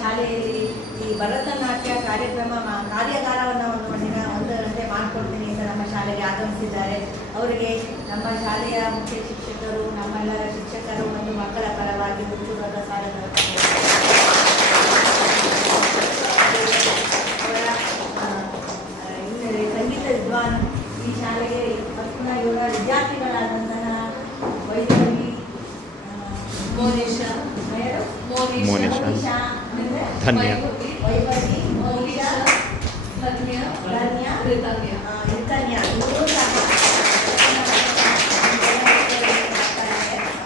ಶಾಲೆಯಲ್ಲಿ ಈ ಭರತನಾಟ್ಯ ಕಾರ್ಯಾಗಾರವನ್ನು ಒಂದು ಗಂಟೆ ಮಾಡಿಕೊಡ್ತೀನಿ ಅಂತ ನಮ್ಮ ಶಾಲೆಗೆ ಆಗಮಿಸಿದ್ದಾರೆ. ಅವರಿಗೆ ನಮ್ಮ ಶಾಲೆಯ ಮುಖ್ಯ ಶಿಕ್ಷಕರು, ನಮ್ಮೆಲ್ಲರ ಶಿಕ್ಷಕರು ಮತ್ತು ಮಕ್ಕಳ ಪರವಾಗಿ ಹುಟ್ಟುಹಬ್ಬದ ಸ್ವಾಗತ. ಅವರ ಸಂಗೀತ ವಿದ್ವಾನ್ ಈ ಶಾಲೆಗೆ ಪುನಃ ಇವರ ವಿದ್ಯಾರ್ಥಿಗಳಾದಂತಹ ವೈಭವಿ, ಮೋನಿಶಾ, ಧನ್ಯ,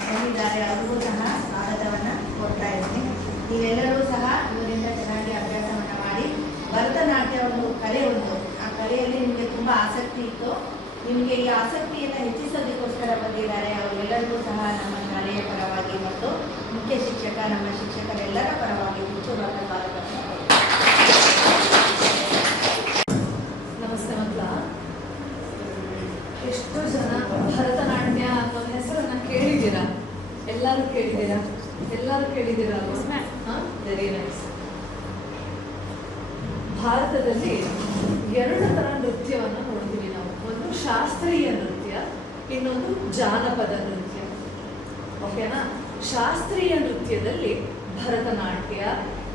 ಬಂದಿದ್ದಾರೆ. ಅವರಿಗೂ ಸಹ ಸ್ವಾಗತವನ್ನು ಕೊಡ್ತಾ ಇದ್ದೀನಿ. ನೀವೆಲ್ಲರೂ ಸಹ ಇವರಿಂದ ಚೆನ್ನಾಗಿ ಅಭ್ಯಾಸವನ್ನು ಮಾಡಿ ಭರತನಾಟ್ಯ ಒಂದು ಕಲೆ ಉಂಟು. ಆ ಕಲೆಯಲ್ಲಿ ನಿಮಗೆ ತುಂಬ ಆಸಕ್ತಿ ಇತ್ತು. ನಿಮಗೆ ಈ ಆಸಕ್ತಿಯನ್ನು ಹೆಚ್ಚಿಸೋದಕ್ಕೋಸ್ಕರ ಬಂದಿದ್ದಾರೆ. ಅವರೆಲ್ಲರಿಗೂ ಸಹ ನಮ್ಮ ಶಾಲೆಯ ಪರವಾಗಿ ಮತ್ತು ಮುಖ್ಯ ಶಿಕ್ಷಕ, ನಮ್ಮ ಶಿಕ್ಷಕರೆಲ್ಲರ ಪರವಾಗಿ ಹುಟ್ಟುಹಬ್ಬದ ಸ್ವಾಗತವನ್ನು ನಮಸ್ತೆ ಮಕ್ಕಳ. ಎಷ್ಟು ಜನ ಭರತನಾಟ್ಯ ಅನ್ನೋ ಹೆಸರನ್ನ ಕೇಳಿದ್ದೀರಾ? ಎಲ್ಲರೂ ಕೇಳಿದ್ದೀರಾ? ಎಲ್ಲರೂ ಕೇಳಿದ್ದೀರಾ ಅಲ್ವಾ? Very nice. ಭಾರತದಲ್ಲಿ ಎರಡು ತರ ನೃತ್ಯವನ್ನು ನೋಡ್ತೀವಿ ನಾವು. ಒಂದು ಶಾಸ್ತ್ರೀಯ ನೃತ್ಯ, ಇನ್ನೊಂದು ಜಾನಪದ ನೃತ್ಯ. ಓಕೆನಾ? ಶಾಸ್ತ್ರೀಯ ನೃತ್ಯದಲ್ಲಿ ಭರತನಾಟ್ಯ,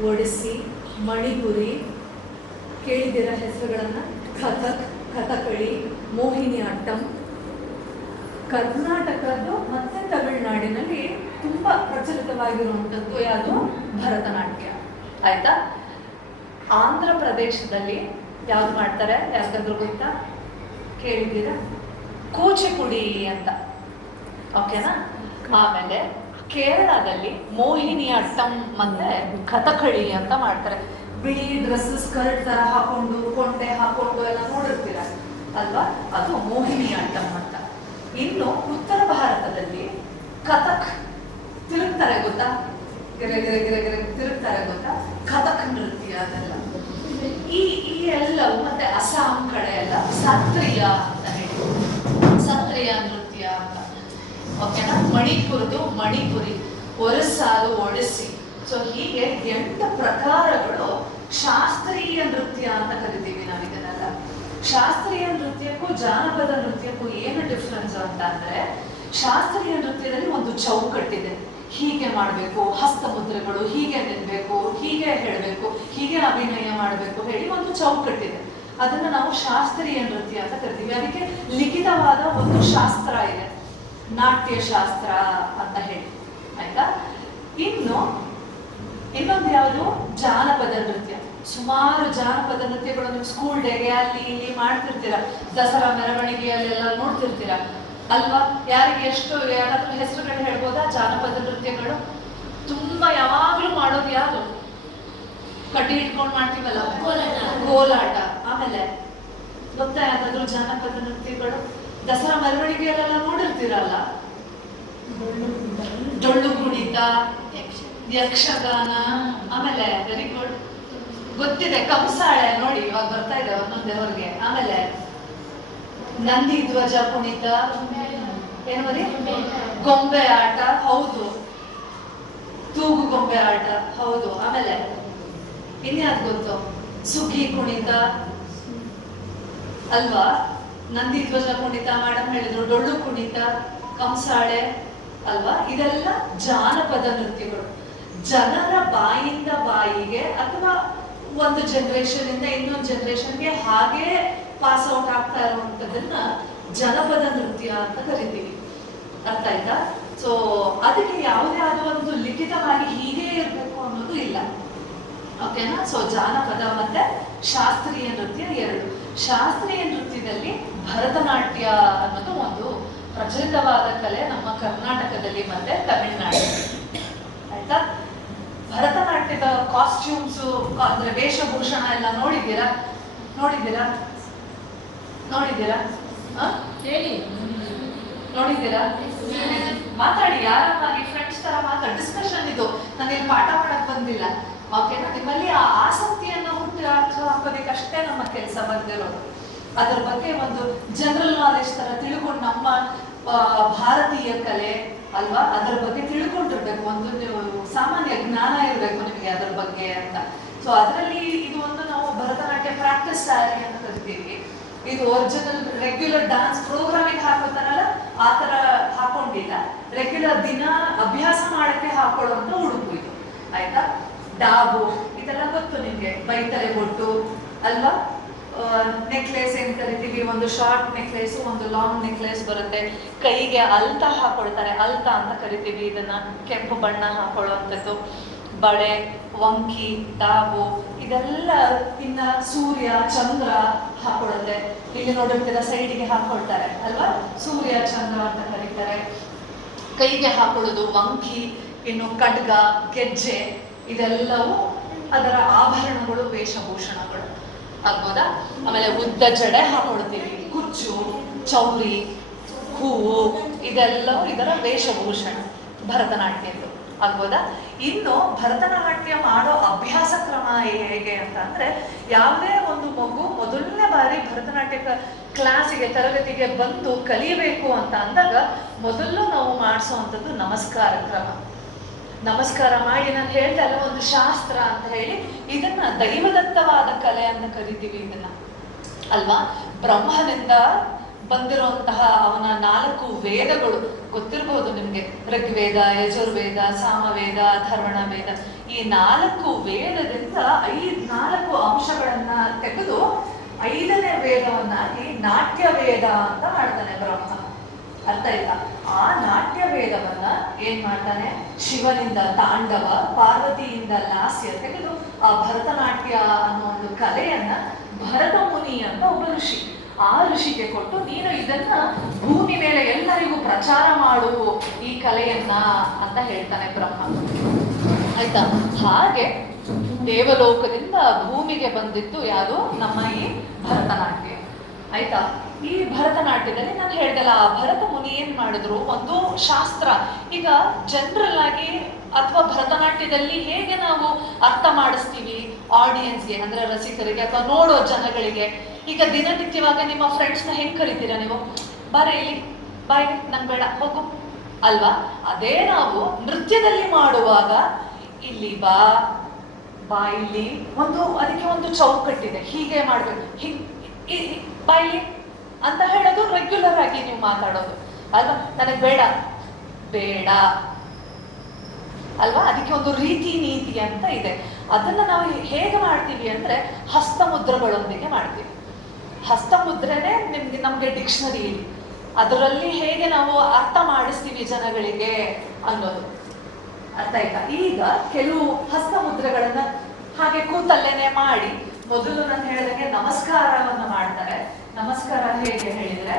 ಒಡಿಸ್ಸಿ, ಮಣಿಪುರಿ, ಕೇಳಿದಿರ ಹೆಸರುಗಳನ್ನ, ಕಥಕ್, ಕಥಕಳಿ, ಮೋಹಿನಿ ಅಟ್ಟಂ. ಕರ್ನಾಟಕದ್ದು ಮತ್ತೆ ತಮಿಳುನಾಡಿನಲ್ಲಿ ತುಂಬಾ ಪ್ರಚಲಿತವಾಗಿರುವಂಥದ್ದು ಯಾವುದು? ಭರತನಾಟ್ಯ. ಆಯ್ತಾ? ಆಂಧ್ರ ಪ್ರದೇಶದಲ್ಲಿ ಯಾವ್ದು ಮಾಡ್ತಾರೆ? ಯಾರಿಗಾದ್ರೂ ಗೊತ್ತಾ? ಕೇಳಿದ್ದೀರಾ? ಕೂಚಿಪುಡಿ ಅಂತ. ಓಕೆನಾ? ಆಮೇಲೆ ಕೇರಳದಲ್ಲಿ ಮೋಹಿನಿ ಅಟ್ಟಂ ಮತ್ತೆ ಕಥಕಳಿ ಅಂತ ಮಾಡ್ತಾರೆ. ಬಿಳಿ ಡ್ರೆಸ್, ಸ್ಕರ್ಟ್ ತರ ಹಾಕೊಂಡು, ಕೊಂಡೆ ಹಾಕೊಂಡು ಎಲ್ಲ ನೋಡಿರ್ತೀರ ಅಲ್ವಾ? ಅದು ಮೋಹಿನಿ ಅಟ್ಟಂ ಅಂತ. ಇನ್ನು ಉತ್ತರ ಭಾರತದಲ್ಲಿ ಕಥಕ್ ತಿರುಗ್ತಾರೆ, ಗೊತ್ತಾ? ಗಿರೆ ಗಿರೆ ಗಿರೆ ಗಿರೆ ತಿರುಗ್ತಾರೆ, ಗೊತ್ತಾ? ಕಥಕ್ ನೃತ್ಯ ಅದೆಲ್ಲ. ಈ ಎಲ್ಲವೂ ಮತ್ತೆ ಅಸ್ಸಾಂ ಕಡೆ ಎಲ್ಲ ಸತ್ರಿಯ ಅಂತ ಹೇಳಿ, ಸತ್ರಿಯ ನೃತ್ಯ ಅಂತ. ಓಕೆನಾ? ಮಣಿಪುರದು ಮಣಿಪುರಿ, ಒರಿಸ್ಸಾದು ಒಡಿಸ್ಸಿ. ಸೊ ಹೀಗೆ 8 ಪ್ರಕಾರಗಳು ಶಾಸ್ತ್ರೀಯ ನೃತ್ಯ ಅಂತ ಕರಿತೀವಿ ನಾವು ಇದನ್ನೆಲ್ಲ. ಶಾಸ್ತ್ರೀಯ ನೃತ್ಯಕ್ಕೂ ಜಾನಪದ ನೃತ್ಯಕ್ಕೂ ಏನು ಡಿಫ್ರೆನ್ಸ್ ಅಂತ ಅಂದ್ರೆ, ಶಾಸ್ತ್ರೀಯ ನೃತ್ಯದಲ್ಲಿ ಒಂದು ಚೌಕಟ್ಟಿದೆ. ಹೀಗೆ ಮಾಡಬೇಕು, ಹಸ್ತಮುದ್ರೆಗಳು ಹೀಗೆ ನಿಲ್ಬೇಕು, ಹೀಗೆ ಹೇಳಬೇಕು, ಹೀಗೆ ಅಭಿನಯ ಮಾಡಬೇಕು ಹೇಳಿ ಒಂದು ಚೌಕಟ್ಟಿದೆ. ಅದನ್ನ ನಾವು ಶಾಸ್ತ್ರೀಯ ನೃತ್ಯ ಅಂತ ಕರಿತೀವಿ. ಅದಕ್ಕೆ ಲಿಖಿತವಾದ ಒಂದು ಶಾಸ್ತ್ರ ಇದೆ, ನಾಟ್ಯಶಾಸ್ತ್ರ ಅಂತ ಹೇಳಿ. ಆಯ್ತಾ? ಇನ್ನೊಂದು ಯಾವುದು? ಜಾನಪದ ನೃತ್ಯ. ಸುಮಾರು ಜಾನಪದ ನೃತ್ಯಗಳು ನೀವು ಸ್ಕೂಲ್ ಡೇಗೆ ಅಲ್ಲಿ ಇಲ್ಲಿ ಮಾಡ್ತಿರ್ತೀರ, ದಸರಾ ಮೆರವಣಿಗೆಯಲ್ಲೆಲ್ಲ ನೋಡ್ತಿರ್ತೀರ ಅಲ್ವಾ? ಯಾರಿಗೆ ಎಷ್ಟು ಯಾರಾದ್ರೂ ಹೆಸರುಗಳು ಹೇಳ್ಬೋದಾ? ಜಾನಪದ ನೃತ್ಯಗಳು ತುಂಬಾ ಯಾವಾಗ್ಲೂ ಮಾಡೋದು ಯಾವುದು? ಕಟ್ಟಿ ಇಟ್ಕೊಂಡು ಮಾಡ್ತೀವಲ್ಲ, ಕೋಲಾಟ. ಆಮೇಲೆ ಗೊತ್ತಾ ಯಾವ್ದಾದ್ರು ಜಾನಪದ ನೃತ್ಯಗಳು? ದಸರಾ ಮೆರವಣಿಗೆಯಲ್ಲೆಲ್ಲ ನೋಡಿರ್ತೀರಲ್ಲ, ಡೊಳ್ಳು ಕುಣಿತ, ಯಕ್ಷಗಾನ. ಆಮೇಲೆ ವೆರಿ ಗುಡ್, ಗೊತ್ತಿದೆ, ಕಂಸಾಳೆ ನೋಡಿ ಇವಾಗ ಬರ್ತಾ ಇದೆ ಒಂದೊಂದೇ ಹೊರಗೆ. ಆಮೇಲೆ ನಂದಿ ಧ್ವಜ ಕುಣಿತ, ಏನು ಬರೀ ಗೊಂಬೆ ಆಟ, ಹೌದು, ತೂಗು ಗೊಂಬೆ ಆಟ, ಹೌದು. ಆಮೇಲೆ ಇನ್ಯಾವ್ದು ಗೊತ್ತು? ಸುಗ್ಗಿ ಕುಣಿತ ಅಲ್ವಾ? ನಂದಿ ಧ್ವಜ ಕುಣಿತ ಮೇಡಮ್ ಹೇಳಿದ್ರು, ಡೊಳ್ಳು ಕುಣಿತ, ಕಂಸಾಳೆ ಅಲ್ವಾ? ಇದೆಲ್ಲ ಜಾನಪದ ನೃತ್ಯಗಳು. ಜನರ ಬಾಯಿಂದ ಬಾಯಿಗೆ ಅಥವಾ ಒಂದು ಜನರೇಷನ್ ಇಂದ ಇನ್ನೊಂದು ಜನರೇಷನ್ಗೆ ಹಾಗೆ ಪಾಸ್ ಔಟ್ ಆಗ್ತಾ ಇರುವಂತದನ್ನ ಜನಪದ ನೃತ್ಯ ಅಂತ ಕರಿತೀವಿ. ಅರ್ಥ ಆಯ್ತಾ? ಸೊ ಅದಕ್ಕೆ ಯಾವುದೇ ಆದ ಒಂದು ಲಿಖಿತವಾಗಿ ಹೀಗೆ ಇರಬೇಕು ಅನ್ನೋದು ಇಲ್ಲ. ಓಕೆನಾ? ಸೊ ಜಾನಪದ ಮತ್ತೆ ಶಾಸ್ತ್ರೀಯ ನೃತ್ಯ ಎರಡು. ಶಾಸ್ತ್ರೀಯ ನೃತ್ಯದಲ್ಲಿ ಭರತನಾಟ್ಯ ಅನ್ನೋದು ಒಂದು ಪ್ರಚಲಿತವಾದ ಕಲೆ ನಮ್ಮ ಕರ್ನಾಟಕದಲ್ಲಿ ಮತ್ತೆ ತಮಿಳುನಾಡಿನಲ್ಲಿ. ಆಯ್ತಾ? ಭರತನಾಟ್ಯದ ಕಾಸ್ಟ್ಯೂಮ್ಸ್ ಅಂದ್ರೆ ವೇಷಭೂಷಣ ಎಲ್ಲ ನೋಡಿದ್ದೀರಾ? ನೋಡಿದ್ದೀರಾ? ಹೇಳಿ, ನೋಡಿದ್ದೀರಾ? ಮಾತಾಡಿ, ಯಾರನ್ನಾಗಿ ಫ್ರೆಂಡ್ಸ್ ತರ ಮಾತಾಡಿ. ಡಿಸ್ಕಷನ್ ಇದು, ನನಗೆ ಪಾಠ ಮಾಡಕ್ ಬಂದಿಲ್ಲ. ಓಕೆನಾ? ನಿಮ್ಮಲ್ಲಿ ಆ ಆಸಕ್ತಿಯನ್ನು ಹಾಕೋದಕ್ಕೆ ಅಷ್ಟೇ ನಮ್ಮ ಕೆಲಸ ಬಂದಿರೋದು. ಅದರ ಬಗ್ಗೆ ಒಂದು ಜನರಲ್ ನಾಲೆಜ್ ತರ ತಿಳ್ಕೊಂಡು ನಮ್ಮ ಭಾರತೀಯ ಕಲೆ ಅಲ್ವಾ? ಅದರ ಬಗ್ಗೆ ತಿಳ್ಕೊಂಡಿರ್ಬೇಕು, ಒಂದು ನೀವು ಸಾಮಾನ್ಯ ಜ್ಞಾನ ಇರಬೇಕು ನಿಮಗೆ ಅದರ ಬಗ್ಗೆ ಅಂತ. ಸೊ ಅದರಲ್ಲಿ ಇದು ಒಂದು ನಾವು ಭರತನಾಟ್ಯ ಪ್ರಾಕ್ಟೀಸ್ ಸ್ಯಾರಿ ಅಂತ ಕರಿತೀವಿ. ಇದು ಒರಿಜಿನಲ್ ರೆಗ್ಯುಲರ್ ಡಾನ್ಸ್ ಪ್ರೋಗ್ರಾಮಿಗೆ ಹಾಕೋತಾರಲ್ಲ ಆ ತರ ಹಾಕೊಂಡಿಲ್ಲ, ರೆಗ್ಯುಲರ್ ದಿನ ಅಭ್ಯಾಸ ಮಾಡಕ್ಕೆ ಹಾಕೊಳ್ಳುವಂತ ಉಡುಪು ಇದು. ಆಯ್ತಾ? ಡಾಬು ಇದೆಲ್ಲ ಗೊತ್ತು ನಿಮ್ಗೆ, ಬೈತಲೆ ಬೊಟ್ಟು ಅಲ್ವಾ? ನೆಕ್ಲೆಸ್ ಏನ್ ಕರಿತೀವಿ, ಒಂದು ಶಾರ್ಟ್ ನೆಕ್ಲೆಸ್, ಒಂದು ಲಾಂಗ್ ನೆಕ್ಲೆಸ್ ಬರುತ್ತೆ. ಕೈಗೆ ಅಲ್ತ ಹಾಕೊಳ್ತಾರೆ, ಅಲ್ತ ಅಂತ ಕರಿತೀವಿ ಇದನ್ನ, ಕೆಂಪು ಬಣ್ಣ ಹಾಕೊಳ್ಳುವಂಥದ್ದು. ಬಳೆ, ವಂಕಿ, ಡಾಬು ಇದೆಲ್ಲ. ಇನ್ನ ಸೂರ್ಯ ಚಂದ್ರ ಹಾಕೊಳ್ಳುತ್ತೆ. ಇಲ್ಲಿ ನೋಡಿರ್ತೀರ ಸೈಡಿಗೆ ಹಾಕೊಳ್ತಾರೆ ಅಲ್ವಾ, ಸೂರ್ಯ ಚಂದ್ರ ಅಂತ ಕರೀತಾರೆ. ಕೈಗೆ ಹಾಕೊಳ್ಳೋದು ವಂಕಿ, ಇನ್ನು ಖಡ್ಗ, ಗೆಜ್ಜೆ ಇದೆಲ್ಲವೂ ಅದರ ಆಭರಣಗಳು, ವೇಷಭೂಷಣಗಳು ಆಗ್ಬೋದಾ. ಆಮೇಲೆ ಉದ್ದ ಜಡೆ ಹಾಕೊಳ್ತೀವಿ, ಕುಚ್ಚು, ಚೌರಿ, ಹೂವು ಇದೆಲ್ಲವೂ ಇದರ ವೇಷಭೂಷಣ ಭರತನಾಟ್ಯದ್ದು ಆಗ್ಬೋದಾ. ಇನ್ನು ಭರತನಾಟ್ಯ ಮಾಡೋ ಅಭ್ಯಾಸ ಕ್ರಮ ಹೇಗೆ ಅಂತ ಅಂದ್ರೆ, ಯಾವುದೇ ಒಂದು ಮಗು ಮೊದಲನೇ ಬಾರಿ ಭರತನಾಟ್ಯ ಕ್ಲಾಸಿಗೆ ತರಗತಿಗೆ ಬಂದು ಕಲಿಯಬೇಕು ಅಂತ ಅಂದಾಗ ಮೊದಲು ನಾವು ಮಾಡಿಸುವಂಥದ್ದು ನಮಸ್ಕಾರ ಕ್ರಮ. ನಮಸ್ಕಾರ ಮಾಡಿ, ನಾನು ಹೇಳ್ದೆ ಅಲ್ಲ, ಒಂದು ಶಾಸ್ತ್ರ ಅಂತ ಹೇಳಿ, ಇದನ್ನ ದೈವದತ್ತವಾದ ಕಲೆ ಅಂತ ಕರಿತೀವಿ ಇದನ್ನ ಅಲ್ವಾ. ಬ್ರಹ್ಮನಿಂದ ಬಂದಿರುವಂತಹ ಅವನ 4 ವೇದಗಳು ಗೊತ್ತಿರ್ಬೋದು ನಿಮ್ಗೆ, ಋಗ್ವೇದ, ಯಜುರ್ವೇದ, ಸಾಮವೇದ, ಅಥರ್ವಣ ವೇದ. ಈ 4 ವೇದದಿಂದ 4 ಅಂಶಗಳನ್ನ ತೆಗೆದು 5ನೇ ವೇದವನ್ನಾಗಿ ನಾಟ್ಯ ವೇದ ಅಂತ ಮಾಡ್ತಾನೆ ಬ್ರಹ್ಮ. ಅರ್ಥ ಆಯ್ತಾ? ಆ ನಾಟ್ಯ ವೇದವನ್ನ ಏನ್ ಮಾಡ್ತಾನೆ, ಶಿವನಿಂದ ತಾಂಡವ, ಪಾರ್ವತಿಯಿಂದ ಲಾಸ್ಯ ತೆಗೆದು ಆ ಭರತನಾಟ್ಯ ಅನ್ನೋ ಒಂದು ಕಲೆಯನ್ನ ಭರತ ಮುನಿ ಅಂತ ಒಬ್ಬ ಋಷಿ, ಆ ಋಷಿಗೆ ಕೊಟ್ಟು, ನೀನು ಇದನ್ನ ಭೂಮಿ ಮೇಲೆ ಎಲ್ಲರಿಗೂ ಪ್ರಚಾರ ಮಾಡು ಈ ಕಲೆಯನ್ನ ಅಂತ ಹೇಳ್ತಾನೆ ಬ್ರಹ್ಮ. ಆಯ್ತಾ? ಹಾಗೆ ದೇವಲೋಕದಿಂದ ಭೂಮಿಗೆ ಬಂದಿದ್ದು ಯಾವುದು, ನಮ್ಮ ಈ ಭರತನಾಟ್ಯ. ಆಯ್ತಾ? ಈ ಭರತನಾಟ್ಯದಲ್ಲಿ ನಾನು ಹೇಳ್ದಲ್ಲ, ಆ ಭರತ ಮುನಿ ಏನ್ ಮಾಡಿದ್ರು, ಒಂದು ಶಾಸ್ತ್ರ. ಈಗ ಜನರಲ್ ಆಗಿ ಅಥವಾ ಭರತನಾಟ್ಯದಲ್ಲಿ ಹೇಗೆ ನಾವು ಅರ್ಥ ಮಾಡಿಸ್ತೀವಿ ಆಡಿಯನ್ಸ್ಗೆ, ಅಂದ್ರೆ ರಸಿಕರಿಗೆ ಅಥವಾ ನೋಡೋ ಜನಗಳಿಗೆ. ಈಗ ದಿನನಿತ್ಯವಾಗಿ ನಿಮ್ಮ ಫ್ರೆಂಡ್ಸ್ನ ಹೆಂಗ್ ಕರಿತೀರಾ ನೀವು, ಬಾರೆ ಇಲ್ಲಿ, ಬಾಯ್, ನಂಗೆ ಬೇಡ, ಹೋಗು ಅಲ್ವಾ. ಅದೇ ನಾವು ನೃತ್ಯದಲ್ಲಿ ಮಾಡುವಾಗ, ಇಲ್ಲಿ ಬಾ, ಬಾ ಇಲ್ಲಿ, ಅದಕ್ಕೆ ಒಂದು ಚೌಕಟ್ಟಿದೆ, ಹೀಗೆ ಮಾಡ್ಬೇಕು, ಬಾಯ್ಲಿ ಅಂತ ಹೇಳೋದು ರೆಗ್ಯುಲರ್ ಆಗಿ ನೀವು ಮಾತಾಡೋದು ಅಲ್ವಾ. ನನಗೆ ಬೇಡ, ಬೇಡ ಅಲ್ವಾ. ಅದಕ್ಕೆ ಒಂದು ರೀತಿ ನೀತಿ ಅಂತ ಇದೆ. ಅದನ್ನ ನಾವು ಹೇಗೆ ಮಾಡ್ತೀವಿ ಅಂದ್ರೆ ಹಸ್ತಮುದ್ರಗಳೊಂದಿಗೆ ಮಾಡ್ತೀವಿ. ಹಸ್ತಮುದ್ರೆನೇ ನಮ್ಗೆ ಡಿಕ್ಷನರಿ, ಅದರಲ್ಲಿ ಹೇಗೆ ನಾವು ಅರ್ಥ ಮಾಡಿಸ್ತೀವಿ ಜನಗಳಿಗೆ ಅನ್ನೋದು. ಅರ್ಥ ಆಯ್ತಾ? ಈಗ ಕೆಲವು ಹಸ್ತಮುದ್ರೆಗಳನ್ನ ಹಾಗೆ ಕೂತಲ್ಲೇನೆ ಮಾಡಿ, ಮೊದಲು ನಾನು ಹೇಳಿದಂಗೆ ನಮಸ್ಕಾರವನ್ನ ಮಾಡ್ತಾರೆ. ನಮಸ್ಕಾರ ಹೇಗೆ ಹೇಳಿದ್ರೆ,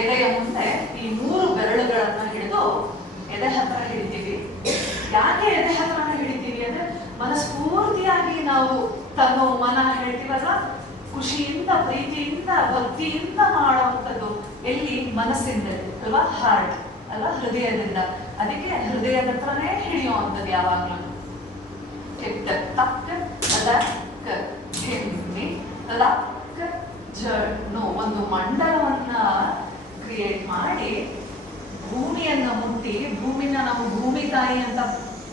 ಎದೆಯ ಮುಂದೆ ಈ 3 ಬೆರಳುಗಳನ್ನ ಹಿಡಿದು ಎದೆ ಹತ್ರ ಹಿಡಿತೀವಿ. ಯಾಕೆ ಎದೆ ಹತ್ರ ಹಿಡಿತೀವಿ ಅಂದ್ರೆ, ಮನಸ್ಫೂರ್ತಿಯಾಗಿ ನಾವು ತನು ಮನ ಹೇಳ್ತೀವಲ್ವಾ, ಖುಷಿಯಿಂದ, ಪ್ರೀತಿಯಿಂದ, ಭಕ್ತಿಯಿಂದ ಮಾಡುವಂಥದ್ದು ಎಲ್ಲಿ, ಮನಸ್ಸಿಂದಲೇ ಅಲ್ವಾ, ಹಾರ್ಟ್ ಅಲ್ವಾ, ಹೃದಯದಿಂದ. ಅದಕ್ಕೆ ಹೃದಯದ ಹತ್ರನೇ ಹಿಡಿಯುವಂಥದ್ದು ಯಾವಾಗ್ಲೂ. ಒಂದು ಮಂಡಲವನ್ನ ಕ್ರಿಯೇಟ್ ಮಾಡಿ ಭೂಮಿಯನ್ನ ಮುಟ್ಟಿ, ಭೂಮಿನ ನಾವು ಭೂಮಿ ತಾಯಿ ಅಂತ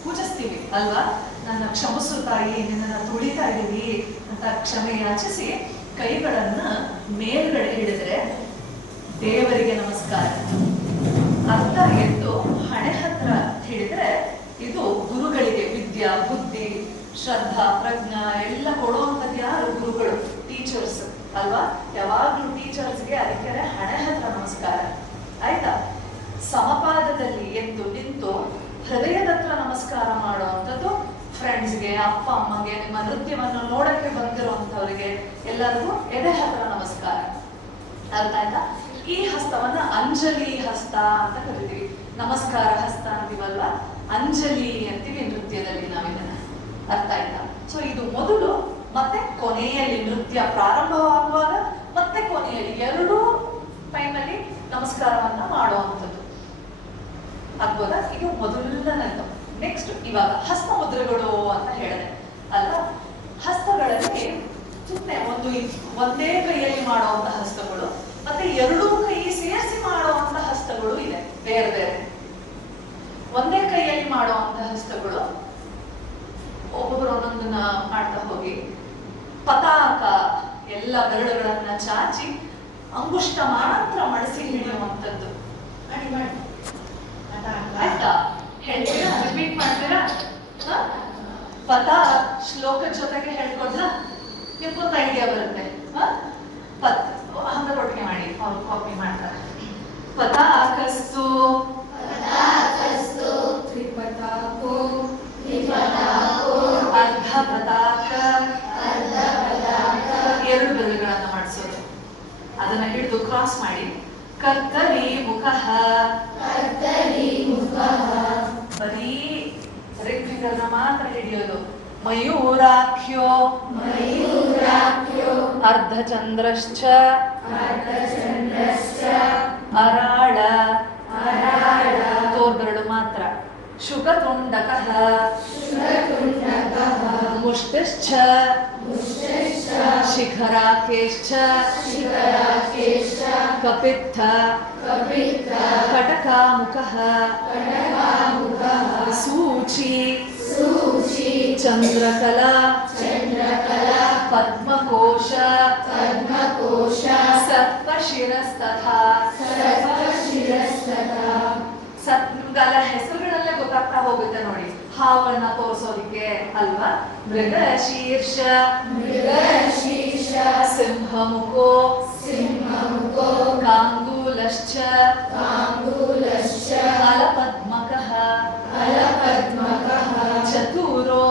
ಪೂಜಿಸ್ತೀವಿ ಅಲ್ವಾ. ನನ್ನ ಕ್ಷಮಿಸು ತಾಯಿ, ನಿನ್ನ ತುಳಿತಾ ಇದೀವಿ ಅಂತ ಕ್ಷಮೆ ಯಾಚಿಸಿ ಕೈಗಳನ್ನ ಮೇಲ್ಗಡೆ ಹಿಡಿದ್ರೆ ದೇವರಿಗೆ ನಮಸ್ಕಾರ. ಅರ್ಥ ಎದ್ದು ಹಣೆ ಹತ್ರ ಹಿಡಿದ್ರೆ ಇದು ಗುರುಗಳಿಗೆ ವಿದ್ಯಾ, ಬುದ್ಧಿ, ಶ್ರದ್ಧಾ, ಪ್ರಜ್ಞಾ ಎಲ್ಲ ಕೊಡುವಂಥದ್ದು ಯಾರು, ಗುರುಗಳು, ಟೀಚರ್ಸ್ ಅಲ್ವಾ. ಯಾವಾಗ್ಲೂ ಟೀಚರ್ಸ್ಗೆ ಅದಕ್ಕೆ ಹಣೆ ಹತ್ರ ನಮಸ್ಕಾರ. ಆಯ್ತಾ? ಸಮಪಾದದಲ್ಲಿ ಎದ್ದು ನಿಂತು ಹೃದಯದ ಹತ್ರ ನಮಸ್ಕಾರ ಮಾಡುವಂಥದ್ದು ಫ್ರೆಂಡ್ಸ್ಗೆ, ಅಪ್ಪ ಅಮ್ಮಗೆ, ನಿಮ್ಮ ನೃತ್ಯವನ್ನು ನೋಡಕ್ಕೆ ಬಂದಿರುವಂಥವ್ರಿಗೆ ಎಲ್ಲರಿಗೂ ಎದೆ ಹತ್ರ ನಮಸ್ಕಾರ. ಅರ್ಥ ಆಯ್ತಾ? ಈ ಹಸ್ತವನ್ನ ಅಂಜಲಿ ಹಸ್ತ ಅಂತ ಕರಿತೀವಿ. ನಮಸ್ಕಾರ ಹಸ್ತ ಅಂತೀವಲ್ವಾ, ಅಂಜಲಿ ಅಂತೀವಿ ನೃತ್ಯದಲ್ಲಿ ನಾವಿದನ್ನ. ಅರ್ಥ ಆಯ್ತಾ? ಸೊ ಇದು ಮೊದಲು ಮತ್ತೆ ಕೊನೆಯಲ್ಲಿ, ನೃತ್ಯ ಪ್ರಾರಂಭವಾಗುವಾಗ ಮತ್ತೆ ಕೊನೆಯಲ್ಲಿ 2 ಟೈಮಲ್ಲಿ ನಮಸ್ಕಾರವನ್ನ ಮಾಡುವಂಥದ್ದು ಆಗ್ಬೋದಾ. ಇದು ಮೊದಲನೇದು. ನೆಕ್ಸ್ಟ್ ಇವಾಗ ಹಸ್ತ ಮುದ್ರೆಗಳು ಅಂತ ಹೇಳಿದೆ ಅಲ್ವಾ. ಹಸ್ತಗಳಲ್ಲಿ ಸುಮ್ಮನೆ ಒಂದೇ ಕೈಯಲ್ಲಿ ಮಾಡುವಂತ ಹಸ್ತಗಳು ಮತ್ತೆ 2 ಕೈ ಸೇರಿಸಿ ಮಾಡುವಂತ ಹಸ್ತಗಳು ಇದೆ, ಬೇರೆ ಬೇರೆ ಒಂದೇ ಕೈಯಲ್ಲಿ ಮಾಡುವಂತಹ ಹಸ್ತಗಳು, ಒಬ್ಬೊಬ್ಬರು ಒಂದೊಂದನ್ನ ಮಾಡ್ತಾ ಹೋಗಿ. ಪತಾಕ, ಎಲ್ಲ ಬೆರಳುಗಳನ್ನ ಚಾಚಿ ಅಂಗುಷ್ಟ ಮಾತ್ರ ಮಡಸಿ ಹಿಡಿಯುವಂಥದ್ದು. ಮಾಡಿ ಮಾಡಿ ಆಯ್ತಾ? ಹೇಳ್ತೀರಾ? ರಿಪೀಟ್ ಮಾಡ್ತೀರಾ? ಪದ ಶ್ಲೋಕ ಜೊತೆಗೆ ಹೇಳ್ಕೊಡ್ಲ ನಿಮ್ಗೊಂದು ಐಡಿಯಾ ಬರುತ್ತೆ. ಹಂಗೆ ಮಾಡಿ, ಅವ್ರು ಕಾಪಿ ಮಾಡ್ತಾರೆ. ಪತಾಕಸ್ತು ತ್ರಿಪತಾಕೋ ಅರ್ಧ ಪತಾಕ, ಎರಡು ಬೆರಳುಗಳನ್ನ ಮಾಡಿಸೋದು. ಅದನ್ನ ಹಿಡಿದು ಕ್ರಾಸ್ ಮಾಡಿ ಕರ್ತರಿ ಮುಖಃ, ಬರೀ ರೆಕ್ಕೆಗಳನ್ನ ಮಾತ್ರ ಹಿಡಿಯೋದು. ಮಯೂರಾಖ್ಯೋ ಅರ್ಧಚಂದ್ರಶ್ಚ ಅರಾಳ, ತೋರ್ಬೆರಳು ಮಾತ್ರ. ಶುಕತುಂಡಕಃ ಮುಷ್ಟಶ್ಚ ಶಿಖರಾಕೇಶ್ಚ ಕಪಿತ್ಥ ಕಟಕಾಮುಖಃ ಸೂಚಿ ಚಂದ್ರಕಲಾ ಪದ್ಮಕೋಶ ಸರ್ಪಶಿರಸ್ತಥಾ. ನಿಮ್ಗೆಲ್ಲ ಹೆಸರುಗಳಲ್ಲೇ ಗೊತ್ತಾಗ್ತಾ ಹೋಗುತ್ತೆ ನೋಡಿ, ಹಾವನ್ನ ತೋರಿಸೋದಿಕ್ಕೆ ಅಲ್ವಾ. ಮೃಗಶೀರ್ಷ ಸಿಂಹಮುಖೋ ಕಾಂಗೂಲಶ್ಚ ಅಲಪದ್ಮಕಃ ಚತುರೋ.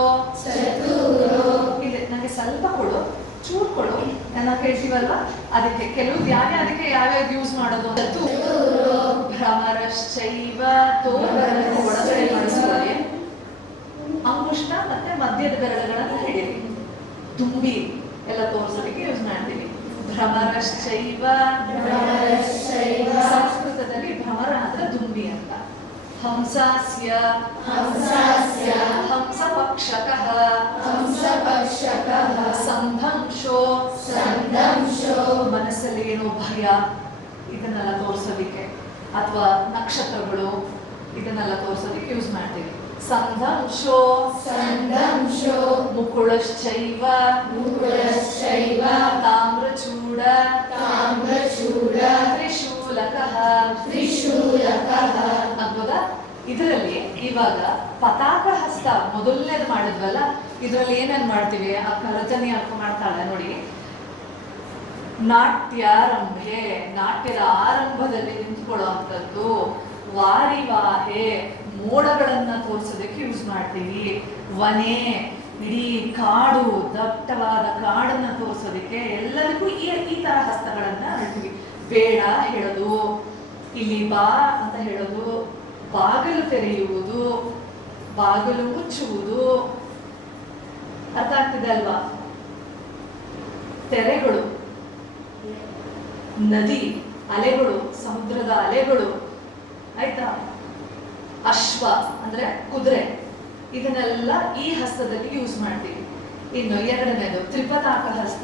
ಇಲ್ಲಿ ನನಗೆ ಸ್ವಲ್ಪ ಕೊಡು, ಚೂರು ಕೊಡು, ನನ್ನ ಕೇಳ್ತೀವಲ್ವಾ, ಅದಕ್ಕೆ ಕೆಲವು ಧ್ಯಾನ, ಅದಕ್ಕೆ ಯಾವ್ಯಾವ್ದು ಯೂಸ್ ಮಾಡೋದು ಅಂತ. ಭ್ರಮರಶ್ಚೈವ, ತೋರ್ಬೆರಳನ್ನು ಒಳಗಡೆ ಮಾಡಿಸುವಲ್ಲಿ ಅಂಗುಷ್ಟ ಮತ್ತೆ ಮಧ್ಯದ ಬೆರಳುಗಳನ್ನು ಹಿಡಿಯಿರಿ. ತುಂಬಿ ಎಲ್ಲ ತೋರಿಸೋದಕ್ಕೆ ಯೂಸ್ ಮಾಡ್ತೀವಿ. ಭ್ರಮರಶ್ಚೈವ, ಸಂಸ್ಕೃತದಲ್ಲಿ ಭ್ರಮರ ಅಂದ್ರೆ ದುಂಬಿ ಅಂತ. ಹಂಸಾಸ್ಯ ಹಂಸಪಕ್ಷಕಃ ಸಂಧಂಶೋ, ಮನಸ್ಸಲ್ಲಿ ಏನೋ ಭಯ, ಇದನ್ನೆಲ್ಲ ತೋರಿಸೋದಿಕ್ಕೆ, ಅಥವಾ ನಕ್ಷತ್ರಗಳು, ಇದನ್ನೆಲ್ಲ ತೋರಿಸೋದಿಕ್ಕೆ ಯೂಸ್ ಮಾಡ್ತೀವಿ. ಸಂಧಂಶೋ ಮುಕುಳಶ್ಚೈವ ತಾಮ್ರಚೂಡ ತ್ರಿಶೂಲಕಃ. ಅದ್ಭುತ. ಇದರಲ್ಲಿ ಇವಾಗ ಪತಾಕ ಹಸ್ತ ಮೊದಲನೇದು ಮಾಡಿದ್ವಲ್ಲ, ಇದರಲ್ಲಿ ಏನೇನ್ ಮಾಡ್ತೀವಿ? ರಚನೆ ಅರ್ಥ ಮಾಡ್ತಾಳೆ ನೋಡಿ. ನಾಟ್ಯಾರಂಭೆ, ನಾಟ್ಯದ ಆರಂಭದಲ್ಲಿ ನಿಂತ್ಕೊಳ್ಳುವಂಥದ್ದು. ವಾರಿವಾಹೆ, ಮೋಡಗಳನ್ನ ತೋರಿಸೋದಕ್ಕೆ ಯೂಸ್ ಮಾಡ್ತೀವಿ. ವನೆ, ಇಡೀ ಕಾಡು, ದಟ್ಟವಾದ ಕಾಡನ್ನ ತೋರಿಸೋದಕ್ಕೆ ಎಲ್ಲರಿಗೂ ಈ ತರ ಹಸ್ತಗಳನ್ನ ಹೇಳ್ತೀವಿ. ಬೇಡ ಹೇಳೋದು, ಇಲ್ಲಿ ಬಾ ಅಂತ ಹೇಳೋದು, ಬಾಗಿಲು ತೆರೆಯುವುದು, ಬಾಗಿಲು ಮುಚ್ಚುವುದು. ಅರ್ಥ ಆಗ್ತಿದೆ ಅಲ್ವಾ? ತೆರೆಗಳು, ನದಿ, ಅಲೆಗಳು, ಸಮುದ್ರದ ಅಲೆಗಳು, ಆಯ್ತಾ? ಅಶ್ವ ಅಂದ್ರೆ ಕುದುರೆ, ಇದನ್ನೆಲ್ಲ ಈ ಹಸ್ತದಲ್ಲಿ ಯೂಸ್ ಮಾಡ್ತೀವಿ. ಇನ್ನು ಎರಡನೇದು ತ್ರಿಪತಾಕ ಹಸ್ತ,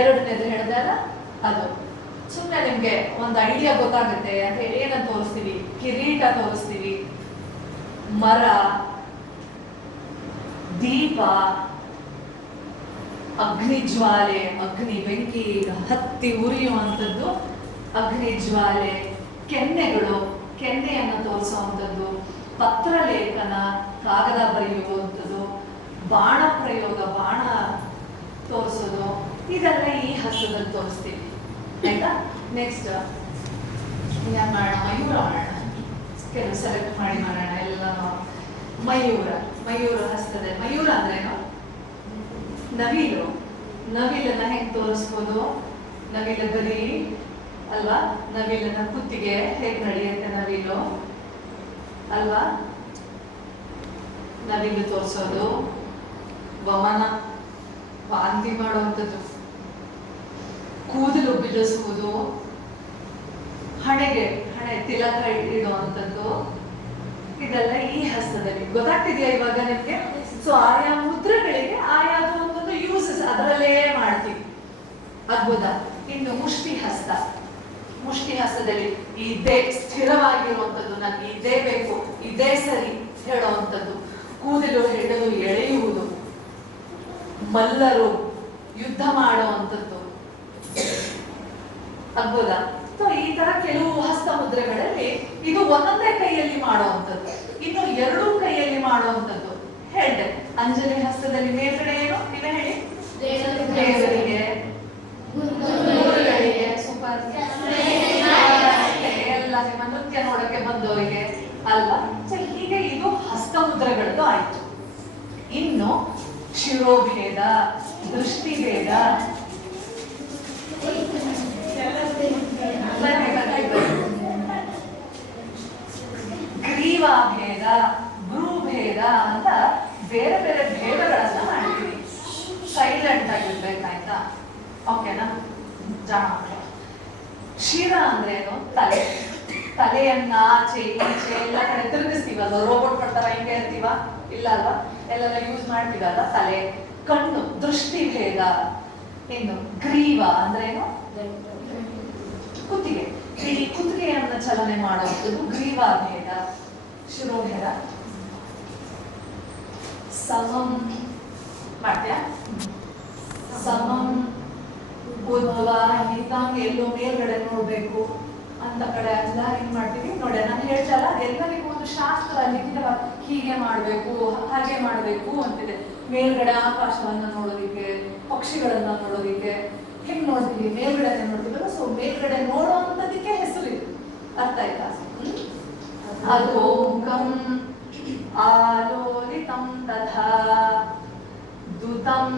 ಎರಡನೇದು ಹೇಳಿದಾಗ ಅದು ಸುಮ್ಮನೆ ನಿಮ್ಗೆ ಒಂದು ಐಡಿಯಾ ಗೊತ್ತಾಗುತ್ತೆ ಅಂತ ಹೇಳಿ ಏನಂತ ತೋರಿಸ್ತೀವಿ? ಕಿರೀಟ ತೋರಿಸ್ತೀವಿ, ಮರ, ದೀಪ, ಅಗ್ನಿ ಜ್ವಾಲೆ, ಅಗ್ನಿ ಬೆಂಕಿ ಹತ್ತಿ ಉರಿಯುವಂಥದ್ದು ಅಗ್ನಿ ಜ್ವಾಲೆ. ಕೆನ್ನೆಗಳು, ಕೆನ್ನೆಯನ್ನು ತೋರಿಸುವಂಥದ್ದು. ಪತ್ರಲೇಖನ, ಕಾಗದ ಬರೆಯುವಂಥದ್ದು. ಬಾಣ ಪ್ರಯೋಗ, ಬಾಣ ತೋರಿಸೋದು, ಇದೆಲ್ಲ ಈ ಹಸ್ತದಲ್ಲಿ ತೋರಿಸ್ತೀವಿ. ಆಯ್ತಾ? ನೆಕ್ಸ್ಟ್ ಯಾರು ಮಾಡೋಣ? ಮಯೂರ ಮಾಡೋಣ. ಕೆಲವು ಸೆಲೆಕ್ಟ್ ಮಾಡಿ ಮಾಡೋಣ ಎಲ್ಲಾನು. ಮಯೂರ, ಮಯೂರ ಹಸ್ತದ. ಮಯೂರ ಅಂದ್ರೇನು? ನವಿಲು. ನವಿಲನ್ನ ಹೆಂಗ್ ತೋರಿಸ್ಬೋದು? ನವಿಲ ಬರೀ ಅಲ್ವಾ? ನವಿಲನ್ನ ಕುತ್ತಿಗೆ ಹೇಗ್ ನಡೆಯುತ್ತೆ ನವಿಲು ಅಲ್ವಾ? ನವಿಲು ತೋರಿಸೋದು. ವಮನ, ವಾಂತಿ ಮಾಡುವಂಥದ್ದು. ಕೂದಲು ಬಿಡಿಸುವುದು. ಹಣೆ ತಿಲಕ ಇಡುವಂಥದ್ದು. ಇದೆಲ್ಲ ಈ ಹಸ್ತದಲ್ಲಿ. ಗೊತ್ತಾಗ್ತಿದ್ಯಾ ಇವಾಗ ನಿಮ್ಗೆ? ಸೊ ಆಯಾ ಮುದ್ರೆಗಳಿಗೆ ಆಯಾದ ಒಂದೊಂದು ಯೂಸಸ್ ಅದರಲ್ಲೇ ಮಾಡ್ತೀವಿ. ಅದ್ಭುತ. ಇನ್ನು ಮುಷ್ಟಿ ಹಸ್ತ. ಮುಷ್ಟಿ ಹಸ್ತದಲ್ಲಿ ಇದೇ ಸ್ಥಿರವಾಗಿರುವಂಥದ್ದು, ನನಗೆ ಇದೇ ಬೇಕು, ಮಲ್ಲರು ಯುದ್ಧ ಮಾಡುವಂಥದ್ದು ಆಗ್ಬೋದಾ? ಸೊ ಈ ತರ ಕೆಲವು ಹಸ್ತ ಮುದ್ರೆಗಳಲ್ಲಿ ಇದು ಒಂದೊಂದೇ ಕೈಯಲ್ಲಿ ಮಾಡುವಂಥದ್ದು, ಇನ್ನು ಎರಡೂ ಕೈಯಲ್ಲಿ ಮಾಡುವಂಥದ್ದು. ಹೇಳಿದೆ ಅಂಜಲಿ ಹಸ್ತದಲ್ಲಿ ಮೇಲ್ಗಡೆ ಏನು ನೀವೇ ಹೇಳಿ? ದೇವರಿಗೆ, ಗುರುಗಳಿಗೆ, ಸೂಪರ್, ಎಲ್ಲ ನಿಮ್ಮ ನೃತ್ಯ ನೋಡಕ್ಕೆ ಬಂದವರಿಗೆ ಅಲ್ವಾ? ಸೊ ಹೀಗೆ ಇದು ಹಸ್ತ ಮುದ್ರೆಗಳದ್ದು ಆಯ್ತು. ಇನ್ನು ಶಿರೋಭೇದ, ದೃಷ್ಟಿಭೇದ, ಗ್ರೀವಾಭೇದ, ಭ್ರೂಭೇದ ಅಂತ ಬೇರೆ ಬೇರೆ ಭೇದಗಳನ್ನ ಮಾಡ್ತೀವಿ. ಸೈಲೆಂಟ್ ಆಗಿರ್ಬೇಕಾಯ್ತಾ? ಓಕೆನಾ? ಶಿರ ಅಂದ್ರೇನು? ತಲೆ. ತಲೆಯನ್ನ ಆಚೆ ಈಚೆ ಎಲ್ಲ ಕಡೆ ತಿರುಗಿಸ್ತೀವಲ್ವ, ರೋಬೋಟ್ ಕೊಡ್ತಾರ ಹಿಂಗೆ ಇರ್ತೀವ? ಇಲ್ಲ ಅಲ್ವಾ? ಎಲ್ಲೆಲ್ಲ ಯೂಸ್ ಮಾಡ್ತೀವಲ್ಲ ತಲೆ. ಕಣ್ಣು, ದೃಷ್ಟಿಭೇದ. ಇನ್ನು ಗ್ರೀವ ಅಂದ್ರೇನು? ಕುತ್ತಿಗೆ, ಇಡೀ ಕುತ್ತಿಗೆಯನ್ನ ಚಲನೆ ಮಾಡುವಂಥದ್ದು ಗ್ರೀವಾಭೇದ. ಶಿರೋಭೇದ. ಸಮಂ ಮಾಡ್ತೀಯಾ? ಸಮಂ ಉದ್ವಾಹಿತಂ, ಎಲ್ಲೋ ಮೇಲ್ಗಡೆ ನೋಡ್ಬೇಕು ಅಂತ ಕಡೆ ಎಲ್ಲ ಹಿಂಗ್ ಮಾಡ್ತೀವಿ ನೋಡಿ. ನಾನು ಹೇಳ್ತಲ್ಲ, ಅದೆಲ್ಲರಿಗೂ ಒಂದು ಶಾಸ್ತ್ರ ಲಿಖಿತ, ಹೀಗೆ ಮಾಡ್ಬೇಕು ಹಾಗೆ ಮಾಡ್ಬೇಕು ಅಂತಿದೆ. ಮೇಲ್ಗಡೆ ಆಕಾಶವನ್ನ ನೋಡೋದಿಕ್ಕೆ, ಪಕ್ಷಿಗಳನ್ನ ನೋಡೋದಿಕ್ಕೆ ಹೆಂಗ್ ನೋಡ್ತೀವಿ? ಮೇಲ್ಗಡೆ ನೋಡ್ತೀವಲ್ಲ. ಸೊ ಮೇಲ್ಗಡೆ ನೋಡುವಂತದಕ್ಕೆ ಹೆಸರು ಇದು. ಅರ್ಥ ಆಯ್ತಾ? ಅಲೋಕಂ ಆಲೋಲಿತಂ ತಥಾ ದುತಂ,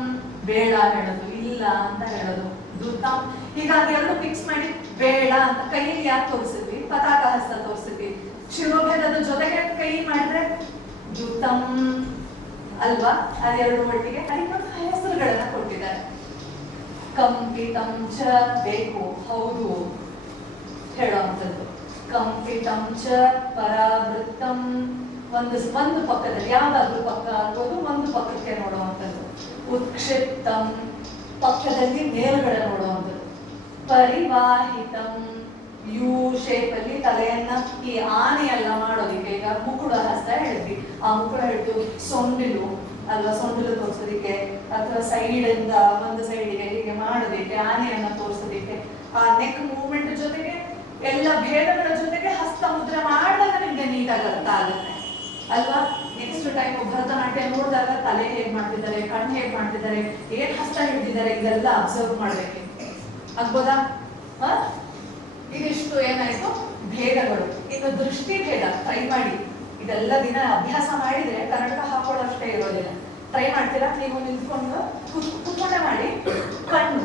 ಬೇಡ ಹೇಳೋದು, ಇಲ್ಲ ಅಂತ ಹೇಳೋದು. ದುತಂ, ಈಗ ಅದೆರಡು ಫಿಕ್ಸ್ ಮಾಡಿ ಬೇಡ ಅಂತ ಕೈಯಲ್ಲಿ ಯಾಕೆ ತೋರಿಸಿದ್ವಿ? ಪತಾಕ ಹಸ್ತ ತೋರಿಸಿದ್ವಿ. ಶಿರೋಭೇದದ ಜೊತೆಗೆ ಕೈ ಮಾಡಿದ್ರೆ ದುತಂ ಅಲ್ವಾ? ಅದೆರಡು ಒಟ್ಟಿಗೆ ಅದಕ್ಕೊಂದು ಹೆಸರುಗಳನ್ನ ಕೊಟ್ಟಿದ್ದಾರೆ. ಕಂಪಿತಂ ಚ, ಬೇಕು, ಹೌದು ಹೇಳುವಂಥದ್ದು. ಕಂಪಿತಂ ಚ ಪರಾವೃತ್ತಂ, ಒಂದು ಪಕ್ಕದಲ್ಲಿ, ಯಾವ್ದಾದ್ರು ಪಕ್ಕ ಆಗ್ಬೋದು, ಒಂದು ಪಕ್ಕಕ್ಕೆ ನೋಡುವಂಥದ್ದು. ಉತ್ಕ್ಷಿಪ್ತಂ, ಪಕ್ಕದಲ್ಲಿ ಮೇಲ್ಗಡೆ ನೋಡುವಂಥದ್ದು. ಪರಿವಾಹಿತಂ, ಯು ಶೇಪ್ ಅಲ್ಲಿ ತಲೆಯನ್ನ ಈ ಆನೆಯೆಲ್ಲ ಮಾಡೋದಿಕ್ಕೆ. ಈಗ ಮುಕುಳ ಹಸ್ತ ಹೇಳಿದ್ವಿ, ಆ ಮುಕುಳ ಹಿಡಿದು ಸೊಂಡಿಲು ಅಲ್ವಾ, ಸೊಂಡಿಲು ತೋರಿಸೋದಿಕ್ಕೆ, ಅಥವಾ ಸೈಡ್ ಇಂದ ಒಂದು ಸೈಡಿಗೆ ಹೀಗೆ ಮಾಡೋದಿಕ್ಕೆ, ಆನೆಯನ್ನ ತೋರಿಸೋದಿಕ್ಕೆ. ಆ ನೆಕ್ ಮೂವ್ಮೆಂಟ್ ಜೊತೆಗೆ ಎಲ್ಲ ಭೇದಗಳ ಜೊತೆಗೆ ಹಸ್ತ ಮುದ್ರೆ ಮಾಡಿದಾಗ ನಿಮ್ಗೆ ನೀಟಾಗಿ ಅರ್ಥ ಆಗುತ್ತೆ ಅಲ್ವಾ? ನೆಕ್ಸ್ಟ್ ಟೈಮ್ ಭರತನಾಟ್ಯ ನೋಡಿದಾಗ ತಲೆ ಹೇಗ್ ಮಾಡ್ತಿದ್ದಾರೆ, ಕಣ್ಣು ಹೇಗ್ ಮಾಡ್ತಿದ್ದಾರೆ, ಏನ್ ಹಸ್ತ ಹಿಡಿದಿದ್ದಾರೆ, ಇದೆಲ್ಲ ಅಬ್ಸರ್ವ್ ಮಾಡ್ಬೇಕು. ಆಗ್ಬೋದಾ? ಇದಿಷ್ಟು ಏನಾಯ್ತು ಭೇದಗಳು. ಇನ್ನು ದೃಷ್ಟಿ ಭೇದ ಟ್ರೈ ಮಾಡಿ. ಇದೆಲ್ಲ ದಿನ ಅಭ್ಯಾಸ ಮಾಡಿದ್ರೆ ಕನ್ನಡಕ ಹಾಕೊಳ್ಳೋಷ್ಟೇ ಇರೋದಿಲ್ಲ. ಟ್ರೈ ಮಾಡ್ತೀರಾ? ನೀವು ನಿಂತ್ಕೊಂಡು ಕುತ್ಕೊಂಡೆ ಮಾಡಿ. ಕಣ್ಣು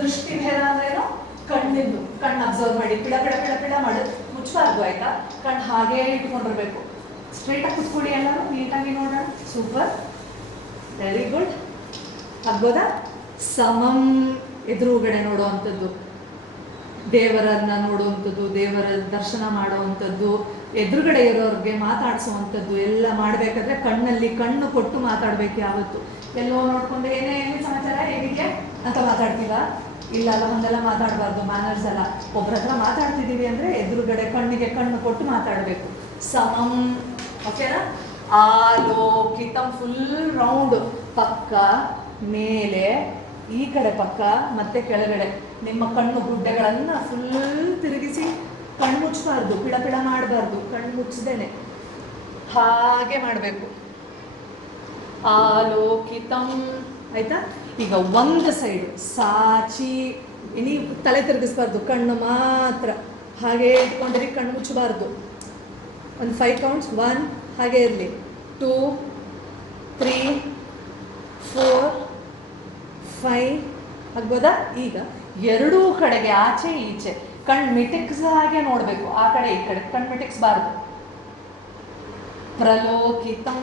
ದೃಷ್ಟಿ ಭೇದ ಅಂದ್ರೇನು? ಕಣ್ಣಿಂದು, ಕಣ್ಣು ಅಬ್ಸರ್ವ್ ಮಾಡಿ. ಪಿಡ ಪಿಡ ಪಿಡ ಪಿಡ ಮಾಡೋದು ಮುಚ್ಚಬಾರ್ದು ಆಯ್ತಾ? ಕಣ್ಣು ಹಾಗೇ ಇಟ್ಕೊಂಡಿರ್ಬೇಕು. ಸ್ಟ್ರೈಟ್ ಆಗಿ ಕುತ್ಕೊಳ್ಳಿ, ಎಲ್ಲರೂ ನೀಟಾಗಿ ನೋಡೋಣ. Super, very good. ಆಗ್ಬೋದಾ? ಸಮಂ, ಎದುರುಗಡೆ ನೋಡುವಂಥದ್ದು, ದೇವರನ್ನ ನೋಡುವಂಥದ್ದು, ದೇವರ ದರ್ಶನ ಮಾಡುವಂಥದ್ದು, ಎದುರುಗಡೆ ಇರೋರಿಗೆ ಮಾತಾಡಿಸುವಂಥದ್ದು ಎಲ್ಲ ಮಾಡಬೇಕಾದ್ರೆ ಕಣ್ಣಲ್ಲಿ ಕಣ್ಣು ಕೊಟ್ಟು ಮಾತಾಡ್ಬೇಕು. ಯಾವತ್ತು ಎಲ್ಲೋ ನೋಡ್ಕೊಂಡು ಏನೇ ಸಮಾಚಾರ ಹೇಗೆ ಅಂತ ಮಾತಾಡ್ತೀವ? ಇಲ್ಲ ಅಲ್ಲ, ಹಂಗೆಲ್ಲ ಮಾತಾಡಬಾರ್ದು. ಮ್ಯಾನರ್ಸ್ ಅಲ್ಲ. ಒಬ್ಬರ ಹತ್ರ ಮಾತಾಡ್ತಿದ್ದೀವಿ ಅಂದ್ರೆ ಎದುರುಗಡೆ ಕಣ್ಣಿಗೆ ಕಣ್ಣು ಕೊಟ್ಟು ಮಾತಾಡಬೇಕು. ಸಮಂ, ಓಕೆನಾ? ಆಲೋಕಿತಂ, ಫುಲ್ ರೌಂಡ್, ಪಕ್ಕ ಮೇಲೆ, ಈ ಕಡೆ ಪಕ್ಕ ಮತ್ತೆ ಕೆಳಗಡೆ. ನಿಮ್ಮ ಕಣ್ಣು ಗುಡ್ಡೆಗಳನ್ನ ಫುಲ್ ತಿರುಗಿಸಿ, ಕಣ್ಣು ಮುಚ್ಚಬಾರ್ದು, ಪಿಡ ಪಿಡ ಮಾಡಬಾರ್ದು. ಕಣ್ಣು ಮುಚ್ಚದೇನೆ ಹಾಗೆ ಮಾಡಬೇಕು. ಆಲೋಕಿತಂ ಆಯ್ತಾ? ಈಗ ಒಂದು ಸೈಡ್ ಸಾಚಿ, ನೀವು ತಲೆ ತಿರುಗಿಸ್ಬಾರ್ದು, ಕಣ್ಣು ಮಾತ್ರ ಹಾಗೆ ಇಟ್ಕೊಂಡ್ರಿ, ಕಣ್ಣು ಮುಚ್ಚಬಾರ್ದು. ಒಂದು 5 ಕೌಂಟ್ಸ್, 1 ಹಾಗೆ ಇರಲಿ, 2 3 4 5 ಆಗ್ಬೋದಾ? ಈಗ ಎರಡೂ ಕಡೆಗೆ ಆಚೆ ಈಚೆ ಕಣ್ಣು ಮಿಟಿಕ್ಸ್ ಹಾಗೆ ನೋಡಬೇಕು. ಆ ಕಡೆ ಈ ಕಡೆ ಕಣ್ಣು ಮಿಟಿಕ್ಸ್ಬಾರ್ದು. ಪ್ರಲೋಕಿತಂ,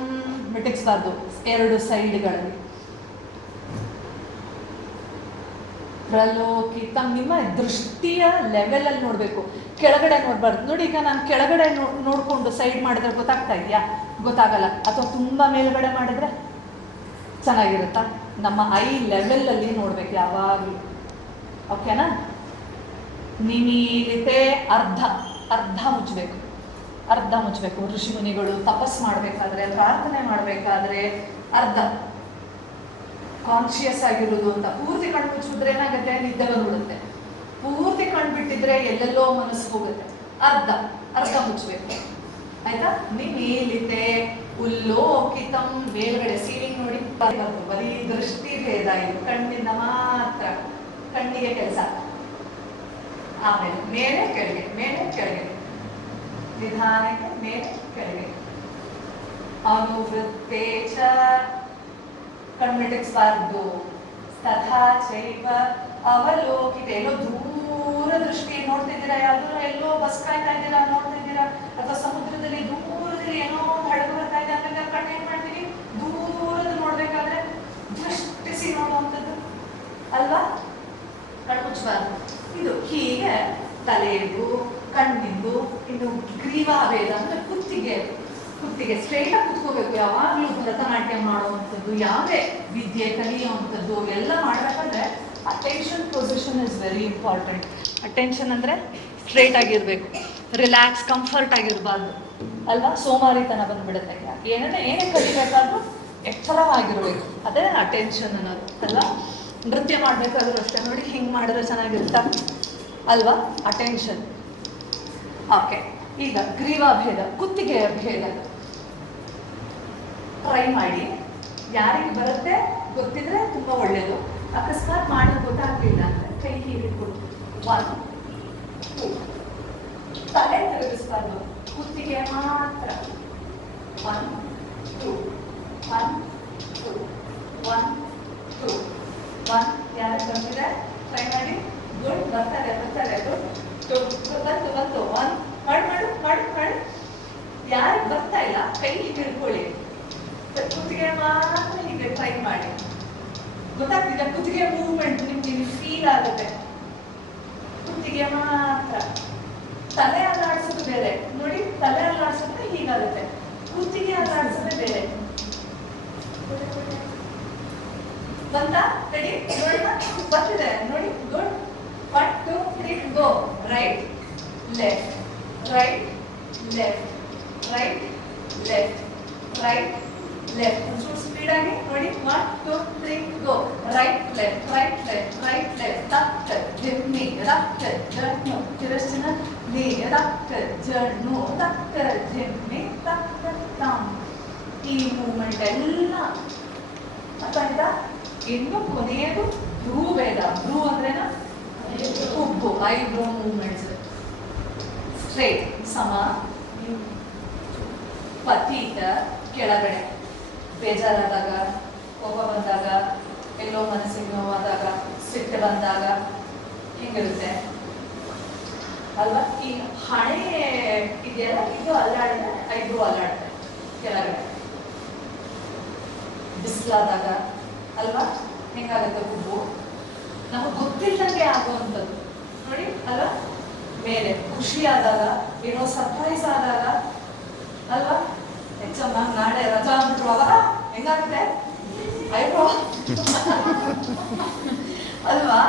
ಮಿಟಿಕ್ಸ್ಬಾರ್ದು ಎರಡು ಸೈಡ್ಗಳಲ್ಲಿ. ಪ್ರಲೋಕಿತಂ, ನಿಮ್ಮ ದೃಷ್ಟಿಯ ಲೆವೆಲ್ ಅಲ್ಲಿ ನೋಡಬೇಕು, ಕೆಳಗಡೆ ನೋಡಬಾರ್ದು. ನೋಡಿ, ಈಗ ನಾನು ಕೆಳಗಡೆ ನೋಡಿಕೊಂಡು ಸೈಡ್ ಮಾಡಿದ್ರೆ ಗೊತ್ತಾಗ್ತಾ ಇದೆಯಾ? ಗೊತ್ತಾಗಲ್ಲ. ಅಥವಾ ತುಂಬ ಮೇಲ್ಗಡೆ ಮಾಡಿದ್ರೆ ಚೆನ್ನಾಗಿರುತ್ತಾ? ನಮ್ಮ ಐ ಲೆವೆಲ್ ಅಲ್ಲಿ ನೋಡ್ಬೇಕು ಯಾವಾಗಲೂ. ಓಕೆನಾ? ನಿಮೀಲಿತೆ, ಅರ್ಧ ಅರ್ಧ ಮುಚ್ಚಬೇಕು, ಅರ್ಧ ಮುಚ್ಚಬೇಕು. ಋಷಿ ಮುನಿಗಳು ತಪಸ್ ಮಾಡಬೇಕಾದ್ರೆ, ಪ್ರಾರ್ಥನೆ ಮಾಡಬೇಕಾದ್ರೆ ಅರ್ಧ ಕಾನ್ಶಿಯಸ್ ಆಗಿರೋದು ಅಂತ. ಪೂರ್ತಿ ಕಣ್ಣು ಮುಚ್ಚಿದ್ರೆ ಏನಾಗುತ್ತೆ, ನಿದ್ದೆ ಬಂದ್ಬಿಡುತ್ತೆ. ಪೂರ್ತಿ ಕಣ್ಣು ಬಿಟ್ಟಿದ್ರೆ ಎಲ್ಲೆಲ್ಲೋ ಮನಸ್ಸು ಹೋಗುತ್ತೆ. ಅರ್ಧ ಅರ್ಧ ಮುಚ್ಚಬೇಕು, ಆಯ್ತಾ. ನಿಮೀಲಿತೆ ಉಲ್ಲೋಕಿತಂ, ಮೇಲ್ಗಡೆ ಸೀಲಿಂಗ್ ನೋಡಿ ಬರೀ ದೃಷ್ಟಿ ಭೇದ ಇದು, ಕಣ್ಣಿಂದ ಮಾತ್ರ, ಕಣ್ಣಿಗೆ ಕೆಲಸ. ಆಮೇಲೆ ಮೇಲೆ ಕೆಳಗೆ, ಮೇಲೆ ಕೆಳಗೆ, ನಿಧಾನಕ್ಕೆ ಮೇಲೆ ಕೆಳಗೆ. ಅನುವೃತ್ತೇ ಚ, ಕಣ್ಮಿಟಿಸ್ಬಾರ್ದು. ತಥಾ ಚೈವ ಅವಲೋಕಿತ, ಎಲ್ಲೋ ದೂರ ದೃಷ್ಟಿ ನೋಡ್ತಿದ್ದೀರಾ, ಯಾವ್ದಾರ ಎಲ್ಲೋ ಬಸ್ ಕಾಯ್ತಾ ಇದ್ದೀರಾ ನೋಡ್ತಿದ್ದೀರಾ, ಅಥವಾ ಸಮುದ್ರದಲ್ಲಿ ದೂರದಲ್ಲಿ ಏನೋ ಹಡಗು ಬರ್ತಾ ಇದೆ ಅಂತ ಕಣ್ಣು ಏನ್ ಮಾಡ್ತೀವಿ, ದೂರದ ನೋಡ್ಬೇಕಾದ್ರೆ ದೃಷ್ಟಿಸಿ ನೋಡುವಂಥದ್ದು ಅಲ್ವಾ. ಕಣ್ಣು ಮುಚ್ಚಬಾರ್ದು. ಇದು ಹೀಗೆ ತಲೆಯದು, ಕಣ್ಣಿಂದು. ಇನ್ನು ಗ್ರೀವಾಭೇದ ಅಂದ್ರೆ ಕುತ್ತಿಗೆ ಸ್ಟ್ರೈಟ್ ಆಗಿ ಕುತ್ಕೋಬೇಕು. ಯಾವಾಗ್ಲೂ ಭರತನಾಟ್ಯ ಮಾಡುವಂಥದ್ದು, ಯಾವುದೇ ವಿದ್ಯೆ ಕಲಿಯುವಂಥದ್ದು ಎಲ್ಲ ಮಾಡ್ಬೇಕಂದ್ರೆ attention position is very important. Attention ಅಂದ್ರೆ ಸ್ಟ್ರೈಟ್ ಆಗಿರ್ಬೇಕು, ರಿಲ್ಯಾಕ್ಸ್, ಕಂಫರ್ಟ್ ಆಗಿರಬಾರ್ದು ಅಲ್ವಾ. ಸೋಮಾರಿತನ ಬಂದ್ಬಿಡುತ್ತೆ. ಏನೇ ಕಲಿಬೇಕಾದ್ರೂ ಎಚ್ಚರವಾಗಿರ್ಬೇಕು, ಅದೇ ಅಟೆನ್ಷನ್ ಅನ್ನೋದು ಅಲ್ವಾ. ನೃತ್ಯ ಮಾಡ್ಬೇಕಾದ್ರೂ ಅಷ್ಟೇ ನೋಡಿ, ಹಿಂಗೆ ಮಾಡಿದ್ರೆ ಚೆನ್ನಾಗಿರುತ್ತಾ ಅಲ್ವಾ, ಅಟೆನ್ಷನ್. ಓಕೆ, ಈಗ ಗ್ರೀವಾಭೇದ, ಕುತ್ತಿಗೆಯ ಭೇದ ಟ್ರೈ ಮಾಡಿ. ಯಾರಿಗೆ ಬರುತ್ತೆ ಗೊತ್ತಿದ್ರೆ ತುಂಬಾ ಒಳ್ಳೇದು. ಅಕಸ್ಮಾತ್ ಮಾಡಿ ಗೊತ್ತಾಗ್ಲಿಲ್ಲ ಅಂದ್ರೆ ಕೈ ಹೀಗಿಟ್ಬಿಟ್ಟು 1 2, ತಲೆ ತಿರುಗಿಸ್ಬಾರ್ದು, ಕುತ್ತಿಗೆ ಮಾತ್ರ. 1 2 1 2 1 2 1. ಯಾರಿಗೆ ಬರ್ತಿದೆ ಟ್ರೈ ಮಾಡಿ. ಗುಡ್, ಬರ್ತಾರೆ ಗುಡ್. ಬಂತು 1. ಮಾಡಿ. ಯಾರಿಗೆ ಬರ್ತಾ ಇಲ್ಲ ಕೈ ಹೀಗೆ ಹಿಡ್ಕೊಳ್ಳಿ, ಕುತ್ತಿಗೆ ಮಾತ್ರ ಹೀಗೆ ಟ್ರೈ ಮಾಡಿ. ಗೊತ್ತಾಗ್ತಿದೆ, ಕುತ್ತಿಗೆ ಮೂವ್ಮೆಂಟ್ ನಿಮ್ಗೆ ಫೀಲ್ ಆಗುತ್ತೆ. ಕುತ್ತಿಗೆ ಮಾತ್ರ. ತಲೆ ಅಲ್ಲಾಡ್ಸೋದು ಬೇರೆ ನೋಡಿ, ತಲೆ ಅಲ್ಲಾಡ್ಸೋದ್ರೆ ಹೀಗಾಗುತ್ತೆ, ಕುತ್ತಿಗೆ ಅಲ್ಲಾಡ್ಸೋದೇ ಬೇರೆ. ಬಂತಾ? ರೆಡಿ? ನೋಡೋಣ, ಬರ್ತಿದೆ ನೋಡಿ. Good. 1 2 3 go. Right left, right left, right left, right left. ಒಂಚೂರು ಸ್ಪೀಡ್ ಆಗಿ ನೋಡಿ. 1 2 3 go. Right left, right left, right left. ತಕ್ಕ ಜಿಮ್ಮಿ, ತಕ್ಕ ಜಣ್ಣು, ತಿರಸ್ಚಿನ ನೀ, ತಕ್ಕ ಜಣ್ಣು, ತಕ್ಕ ಜಿಮ್ಮಿ, ತಕ್ಕ ತಾಮ್. ಈ ಮೂವ್ಮೆಂಟ್ ಎಲ್ಲ ಅರ್ಥ. ಇನ್ನು ಕೊನೆಯದು ಭ್ರೂ ಭೇದ. ಭ್ರೂ ಅಂದ್ರೇನ, ಹುಬ್ಬು, ಐಬ್ರೋ ಮೂವ್ಮೆಂಟ್ಸ್. ಸ್ಟ್ರೈಟ್ ಸಮ, ಪತೀತ ಕೆಳಗಡೆ. ಬೇಜಾರಾದಾಗ, ಕೋಪ ಬಂದಾಗ, ಎಲ್ಲೋ ಮನಸ್ಸಿಗೆ ನೋವಾದಾಗ, ಸಿಟ್ಟು ಬಂದಾಗ ಹಿಂಗಿರುತ್ತೆ ಅಲ್ವಾ. ಈ ಹಣೆ ಇದೆಯಲ್ಲ, ಇದು ಅಲ್ಲಾಡಿದ್ರೆ ಐಬ್ರೋ ಅಲ್ಲಾಡುತ್ತೆ ಕೆಳಗಡೆ. ಬಿಸಿಲಾದಾಗ ಅಲ್ವಾ ಹೆಂಗಾಗುತ್ತೆ ಹುಬ್ಬು, ನಮಗೆ ಗೊತ್ತಿಲ್ಲದಂಗೆ ಆಗುವಂಥದ್ದು ನೋಡಿ ಅಲ್ವಾ. ಮೇಲೆ ಖುಷಿ ಆದಾಗ, ಏನೋ ಸರ್ಪ್ರೈಸ್ ಆದಾಗ ಅಲ್ವಾ. ಹೆಚ್ಚಮ್ಮ ನಾಳೆ ರಜಾ ಅಂದ್ಬಿಟ್ರು ಅವಾಗ ಹೆಂಗಾಗುತ್ತೆ ಐಬ್ರೋ ಅಲ್ವಾ.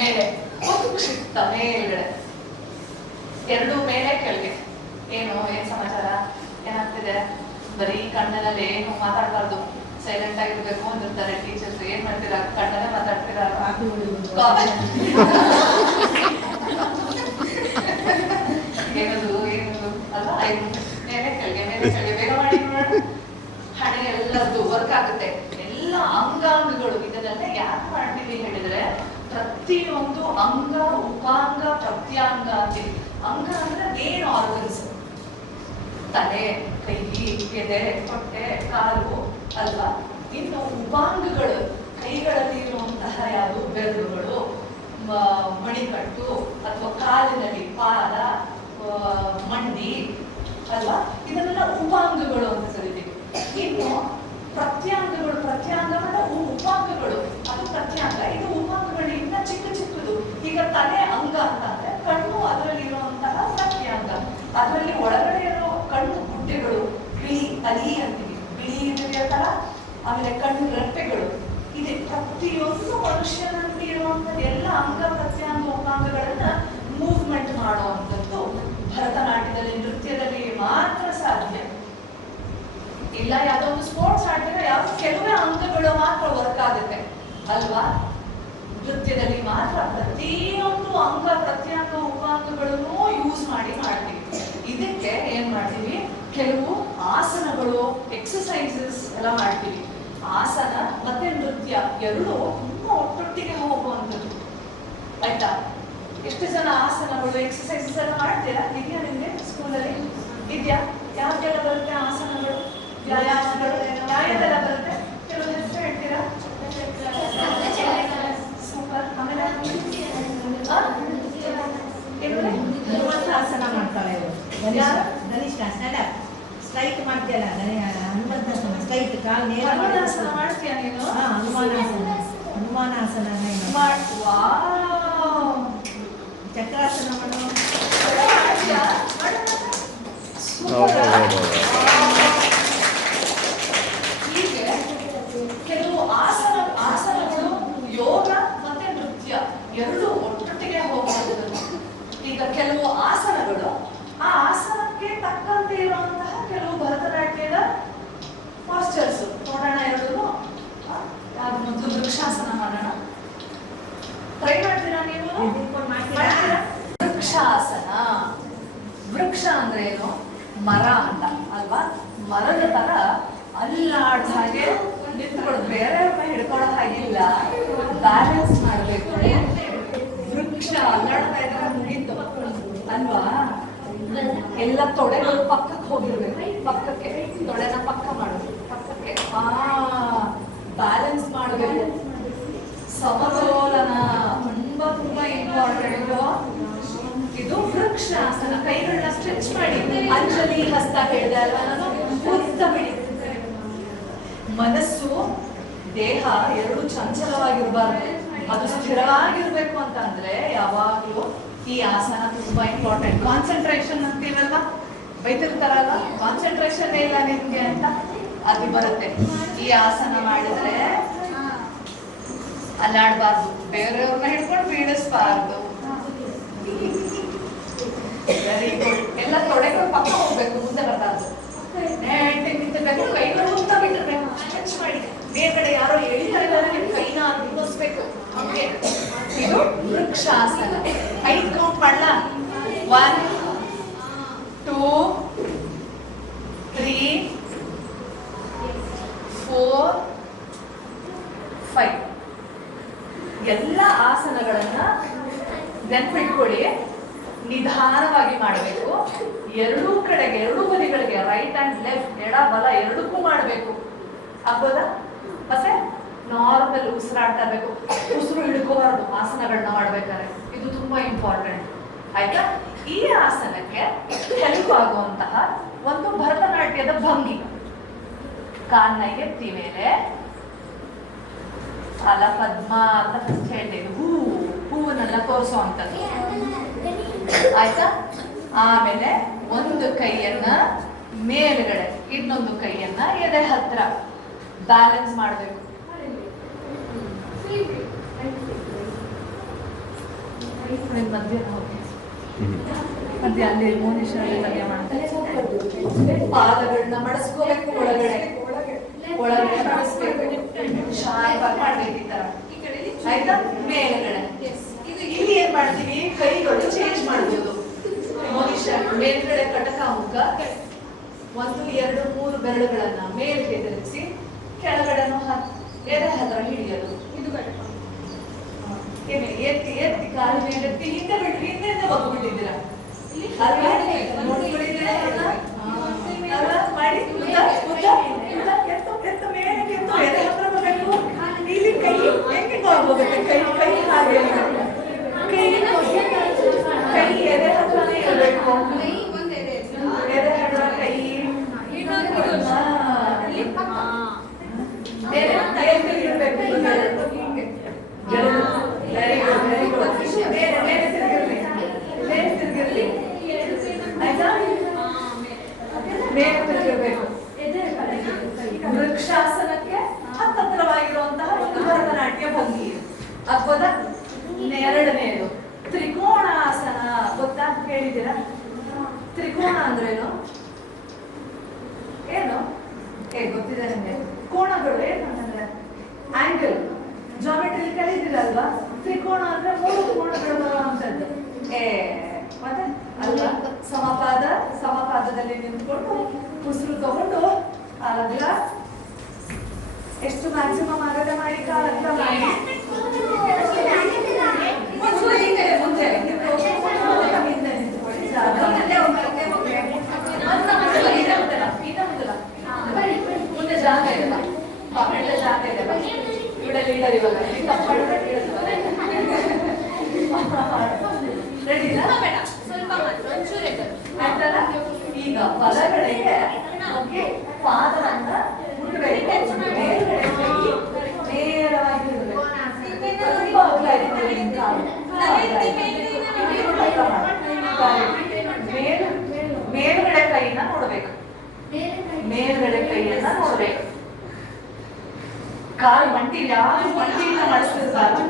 ಮೇಲೆ ಒಂದು ಕ್ಷಿಪ್ತ ಮೇಲ್ಗಡೆ, ಎರಡು ಮೇಲೆ ಕೆಳಗೆ. ಏನ್ ಸಮಾಚಾರ, ಏನಾಗ್ತಿದೆ, ಬರೀ ಕಣ್ಣಲ್ಲಿ ಏನು ಮಾತಾಡ್ಬಾರ್ದು, ಸೈಲೆಂಟ್ ಆಗಿರ್ಬೇಕು ಅಂದಿರ್ತಾರೆ ಟೀಚರ್ಸ್. ಏನ್ ಮಾಡ್ತೀರಾ, ಕಣ್ಣಲ್ಲೇ ಮಾತಾಡ್ತೀರಾ. ಏನದು ಅಲ್ವಾ. ಮೇಲೆ ಕೆಳಗೆ ಬೇಗ ಮಾಡಿ ನೋಡೋಣ. ಹಣೆ ಎಲ್ಲದ್ದು ವರ್ಕ್ ಆಗುತ್ತೆ, ಎಲ್ಲ ಅಂಗಾಂಗಗಳು. ಇದನ್ನೆಲ್ಲ ಯಾಕೆ ಮಾಡ್ತೀವಿ ಹೇಳಿದ್ರೆ, ಪ್ರತಿಯೊಂದು ಅಂಗ, ಉಪಾಂಗ, ಪ್ರತ್ಯಾಂಗ ಅಂತೀವಿ. ಅಂಗ ಅಂದ್ರೆ ಮೇನ್ ಆರ್ಗನ್ಸ್. ತಲೆ, ಕೈ, ಎದೆ, ಹೊಟ್ಟೆ, ಕಾಲು ಅಲ್ವಾ. ಇನ್ನು ಉಪಾಂಗಗಳು, ಕೈಗಳಲ್ಲಿ ಇರುವಂತಹ ಯಾವುದು ಬೆರಳುಗಳು, ಮಣಿಕಟ್ಟು, ಅಥವಾ ಕಾಲಿನಲ್ಲಿ ಪಾದ, ಮಂಡಿ ಅಲ್ವಾ. ಇದನ್ನೆಲ್ಲ ಉಪಾಂಗಗಳು ಅಂತ ಕರಿತೀವಿ. ಇನ್ನು ಪ್ರತ್ಯಾಂಗಗಳು, ಪ್ರತ್ಯಾಂಗ ಅಂದ್ರೆ ಉಪಾಂಗಗಳು, ಅದು ಪ್ರತ್ಯಾಂಗ. ಇದು ಉಪಾಂಗಗಳು ಇನ್ನ ಚಿಕ್ಕದು. ಈಗ ತಲೆ ಅಂಗ ಅಂತಂದ್ರೆ ಕಣ್ಣು ಅದರಲ್ಲಿ ಇರುವಂತಹ ಪ್ರತ್ಯಾಂಗ. ಅದರಲ್ಲಿ ಒಳಗಡೆ ಇರೋ ಕಣ್ಣು ಗುಡ್ಡೆಗಳು, ಬಿಳಿ ಅಲಿ ಅಂತೀವಿ, ಬಿಳಿ ತರ. ಆಮೇಲೆ ಕಣ್ಣು ರೆಪ್ಪೆಗಳು. ಇದೆ ಪ್ರತಿಯೊಂದು ಮನುಷ್ಯನಲ್ಲಿ ಇರುವಂತಹ ಎಲ್ಲ ಅಂಗ, ಪ್ರತ್ಯಾಂಗ, ಉಪಾಂಗಗಳನ್ನ ಮೂವ್ಮೆಂಟ್ ಮಾಡುವಂಥದ್ದು ಭರತನಾಟ್ಯದಲ್ಲಿ, ನೃತ್ಯದಲ್ಲಿ ಮಾತ್ರ ಸಾಧ್ಯ. ಇಲ್ಲ ಯಾವ್ದೋ ಒಂದು ಸ್ಪೋರ್ಟ್ಸ್ ಆಡ್ತಾರೆ, ಯಾವ ಕೆಲವೇ ಅಂಗಗಳು ಮಾತ್ರ ವರ್ಕ್ ಆಗುತ್ತೆ. ನೃತ್ಯದಲ್ಲಿ ಮಾತ್ರ ಪ್ರತಿಯೊಂದು ಅಂಗ ಪ್ರತ್ಯಂಗ ಉಪಾಂಗಗಳನ್ನು ಯೂಸ್ ಮಾಡ್ತೀವಿ. ಇದಕ್ಕೆ ಏನ್ ಮಾಡ್ತೀವಿ, ಕೆಲವು ಆಸನಗಳು, ಎಕ್ಸಸೈಸಸ್ ಎಲ್ಲ ಮಾಡ್ತೀವಿ. ಆಸನ ಮತ್ತೆ ನೃತ್ಯ ಎರಡು ತುಂಬಾ ಒಟ್ಟೊಟ್ಟಿಗೆ ಹೋಗುವಂಥದ್ದು. ಆಯ್ತಾ? ಎಷ್ಟು ಜನ ಆಸನಗಳು ಎಕ್ಸಸೈಸಸ್ ಎಲ್ಲ ಮಾಡ್ತೀರಾ? ಇದೆಯಾ ನಿಮ್ಗೆ ಸ್ಕೂಲಲ್ಲಿ? ಇದೆಯಾ? ಯಾವ್ದೆಲ್ಲ ಬರುತ್ತೆ ಆಸನಗಳು? ಯಾವ್ಯಾವೆಲ್ಲ ಬರುತ್ತೆ? ಕೆಲವು ಹೆಸರು ಹೇಳ್ತೀರಾ? ಸೂಪರ್. ಆಮೇಲೆ ಹನುಮಂತಾಸನ ಮಾಡ್ತಾಳೆ ಇವರು. ಧನಿಷ್ಠ ಸ್ಟ್ಯಾಂಡಪ್ ಸ್ಟ್ರೈಟ್ ಮಾಡ್ತೀಯಲ್ಲ, ಹನುಮಂತಾಸನ ಸ್ಟ್ರೈಟ್ ಕಾಲ್ ನೇರ ಹನುಮಾನಾಸನ ಮಾಡ್ತೀಯಾ ನೀನು? ಹನುಮಾನಾಸನ ಮಾಡುವಾ. ಚಕ್ರಾಸನ ಮಾಡೋ ಹೀಗೆ ಕೆಲವು ಆಸನಗಳು ಯೋಗ ಮತ್ತೆ ನೃತ್ಯ ಎರಡು ಒಟ್ಟೊಟ್ಟಿಗೆ ಹೋಗುವಂಥದ್ದು. ಈಗ ಕೆಲವು ಆಸನಗಳು ಆ ಆಸನಕ್ಕೆ ತಕ್ಕಂತೆ ಇರುವಂತಹ ಕೆಲವು ಭರತನಾಟ್ಯದ ಪಾಸ್ಚರ್ಸ್ ನೋಡೋಣ. ಎರಡು ಯಾವ್ದು ಮೊದಲು ವೃಕ್ಷಾಸನ ಮಾಡೋಣ. ಟ್ರೈ ಮಾಡ್ತೀರಾ ನೀವು? ವೃಕ್ಷಾಸನ. ವೃಕ್ಷ ಅಂದ್ರೆ ಏನು? ಮರ ಅಂತ ಅಲ್ವಾ? ಮರದ ತರ ಅಲ್ಲಾಡ್ದ ಹಾಗೆ ನಿಂತ್ಕೊಳ್ಳೋದು, ಬೇರೆಯವ್ರನ್ನ ಹಿಡ್ಕೊಳ್ಳೋ ಹಾಗಿಲ್ಲ, ಬ್ಯಾಲೆನ್ಸ್ ಮಾಡ್ಬೇಕು. ವೃಕ್ಷ ಅಲ್ಲಾಡ್ತಾ ಇದ್ರೆ ಮುಗೀತು ಅಲ್ವಾ? ಎಲ್ಲ ತೊಡೆಗಳು ಪಕ್ಕಕ್ಕೆ ಹೋಗಿರ್ಬೇಕು. ಪಕ್ಕಕ್ಕೆ ತೊಡೆನ ಪಕ್ಕ ಮಾಡೋದು, ಪಕ್ಕಕ್ಕೆ ಬ್ಯಾಲೆನ್ಸ್ ಮಾಡಬೇಕು. ಸಮತೋಲನ ತುಂಬಾ ಇಂಪಾರ್ಟೆಂಟ್. ಇದು ವೃಕ್ಷಾಸನ. ಕೈಗಳನ್ನ ಸ್ಟ್ರೆಚ್ ಮಾಡಿ, ಅಂಜಲಿ ಹಸ್ತ ಹೇಳಿದೆ ಅಲ್ವಾ ನಾನು, ಉದ್ದ ಬಿಡಿ. ಮನಸ್ಸು ದೇಹ ಎರಡು ಚಂಚಲವಾಗಿರ್ಬಾರ್ದು, ಅದು ಸ್ಥಿರವಾಗಿರ್ಬೇಕು ಅಂತ ಅಂದ್ರೆ ಯಾವಾಗ್ಲೂ ಈ ಆಸನ ತುಂಬಾ ಇಂಪಾರ್ಟೆಂಟ್. ಕಾನ್ಸಂಟ್ರೇಷನ್ ಅಂತೀವಲ್ವಾ, ಬೈತಿರ್ತಾರಲ್ಲ ಕಾನ್ಸಂಟ್ರೇಷನ್ ಇಲ್ಲ ನಿಮ್ಗೆ ಅಂತ, ಅದು ಬರುತ್ತೆ. ಈ ಆಸನ ಮಾಡಿದ್ರೆ ಅಲ್ಲಾಡ್ಬಾರ್ದು, ಬೇರೆಯವ್ರನ್ನ ಹಿಡ್ಕೊಂಡು ಬೀಳಿಸ್ಬಾರ್ದು. Very good. ಎಲ್ಲ ತೊಡೆಗಳು ಪಕ್ಕ ಹೋಗ್ಬೇಕು, ಮುಂದೆ ಬರಬಾರ್ದು. ನಿಂತಿರ್ಬೇಕು, ಕೈಗಳು ಉದ್ದ ಬಿಟ್ಟಿರ್ಬೇಕು, ಸ್ಟ್ರೆಚ್ ಮಾಡಿ. ಮೇಲ್ಗಡೆ ಯಾರೋ ಎಳಿತಾ ಇದ್ದಾರೆ, ನಿಮ್ ಕೈನ ಅನ್ಭವಿಸ್ಬೇಕು. ಇದು ವೃಕ್ಷಾಸನ. 5 ಕೌಂಟ್ ಮಾಡಲ? 1 2 3 4 5. ಎಲ್ಲ ಆಸನಗಳನ್ನ ನೆನ್ಪಿಟ್ಕೊಳ್ಳಿ. ನಿಧಾನವಾಗಿ ಮಾಡಬೇಕು. ಎರಡೂ ಕಡೆಗೆ, ಎರಡೂ ಬದಿಗಳಿಗೆ, ರೈಟ್ ಅಂಡ್ ಲೆಫ್ಟ್, ಎಡ ಬಲ ಎರಡಕ್ಕೂ ಮಾಡಬೇಕು. ಆಗ್ಬೋದಾ? ಮತ್ತೆ ನಾರ್ಮಲ್ ಉಸಿರಾಡ್ತಾ ಇರ್ಬೇಕು, ಉಸಿರು ಹಿಡ್ಕೋಬಾರ್ದು ಆಸನಗಳನ್ನ ಮಾಡ್ಬೇಕಾದ್ರೆ. ಇದು ತುಂಬಾ ಇಂಪಾರ್ಟೆಂಟ್. ಆಯ್ತಾ? ಈ ಆಸನಕ್ಕೆ ಹೆಲ್ಪ್ ಆಗುವಂತಹ ಒಂದು ಭರತನಾಟ್ಯದ ಭಂಗಿ. ಕಾಲ್ನ ಎತ್ತಿ ಮೇಲೆ ಅಲ ಪದ್ಮ ಅಂತ ಫಸ್ಟ್ ಹೇಳ್ತೇವೆ. ಹೂವನ್ನೆಲ್ಲ ತೋರಿಸುವಂಥದ್ದು. ಆಯ್ತಾ? ಆಮೇಲೆ ಒಂದು ಕೈಯನ್ನ ಮೇಲ್ಗಡೆ, ಇನ್ನೊಂದು ಕೈಯನ್ನ ಎದೆ ಹತ್ರ ಬ್ಯಾಲೆನ್ಸ್ ಮಾಡಬೇಕು. ಮಧ್ಯ ಅಲ್ಲಿ ಮೋನೇಶ್ವರ ಬಗ್ಗೆ ಮಾಡ್ತಾರೆ. ಪಾದಗಳನ್ನ ಮಡಸ್ಕೋಬೇಕು, ಒಳಗಡೆ ಮಡಸ್ಬೇಕು, ಶಾರ್ಪ್ ಆಗಿ ಮಾಡ್ಬೇಕು ಈ ತರ. ಆಯ್ತಾ? ಮೇಲ್ಗಡೆ ಇಲ್ಲಿ ಏನ್ ಮಾಡ್ತೀವಿ, ಕೈಗಳು ಚೇಂಜ್ ಮಾಡ್ಬೋದು. ಮೇಲ್ಗಡೆ ಕಟಕ ಮುಖ, 1 2 3 ಬೆರಳುಗಳನ್ನ ಮೇಲ್ಗೆ ತಿರುಗಿಸಿ, ಕೆಳಗಡೆನೂ ಎದೆ ಹತ್ರ ಹಿಡಿಯೋದು. ಇದು ಎತ್ತಿ ಎತ್ತಿ ಕಾಲು ಮೇಲೆ ಎತ್ತಿ ಹಿಂದೆ ಬಿಡ್ರಿ, ಹಿಂದೆ ಹೋಗ್ಬಿಟ್ಟಿದ್ದೀರಾ ಮಾಡಿ. ಎತ್ತು ಮೇಲೆ ಎತ್ತು, ಎದೆ ಹತ್ರ ಬರಬೇಕು. ಇಲ್ಲಿ ಕೈ ಹೆಂಗೆ ಹೋಗುತ್ತೆ, ಕೈ ಕೈ ಹಾಗೆ ಕೈ ಎದೆ ಹತ್ರನೇ ಇರಬೇಕು. ಎದೆ ಹತ್ರ ಕೈ ಇರಬೇಕು. ತಿರುಗಿರ್ಲಿ. ಆಯ್ತಾ? ಮೇಲೆ ತಿರುಗಿರ್ಬೇಕು. ವೃಕ್ಷಾಸನಕ್ಕೆ ಹತ್ತಿರವಾಗಿರುವಂತಹ ಒಂದು ಭರತನಾಟ್ಯ ಭಂಗಿ. ಆಗ್ಬೋದಾ? ಎರಡನೆಯದು ತ್ರಿಕೋಣಾಸನ. ಗೊತ್ತಾ? ಹೇಳಿದ್ದೀರಾ? ತ್ರಿಕೋಣ ಅಂದ್ರೇನು? ಏನು ಗೊತ್ತಿದೆ ನಿಮಗೆ? ಕೋಣಗಳು ಏನು ಅಂತಂದ್ರೆ ಆಂಗಲ್, ಜಾಮೆಟ್ರಿ ಕಲಿದಿರಲ್ವಾ? ತ್ರಿಕೋಣ ಅಂದ್ರೆ 3 ಕೋಣಗಳು ಬರುವಂತದ್ದು. ಮತ್ತೆ ಅಲ್ವಾ? ಸಮಪಾದದಲ್ಲಿ ನಿಂತ್ಕೊಂಡು ಉಸಿರು ತಗೊಂಡು ಕಾಲಗ್ರ ಎಷ್ಟು ಮ್ಯಾಕ್ಸಿಮಮ್ ಆಗದೆ ಮಾಡಿ ಕಾಲಗ್ರ ಮಾಡಿ ಮುಂದೆ ಮುಂದೆ ಜಾಗ ಇಲ್ಲ, ಜಾಗ ಇದೆ. ಇವಳ ಲೀಡರ್ ಇವಾಗ ರೆಡಿ ಆಯ್ತಲ್ಲ? ಈಗ ಬಲಗಡೆಗೆ ಪಾದವನ್ನ ನೇರವಾಗಿ ಮೇಲ್ಗಡೆ ಕೈಯನ್ನ ನೋಡ್ಬೇಕು, ಮೇಲ್ಗಡೆ ಕೈಯನ್ನ ನೋಡ್ಬೇಕು. ಕಾಲು ಮಂಡಿ ಯಾರು ಮಂಡಿಯಿಂದ ಮಾಡಿಸಿರ್ಬಾರ್ದು,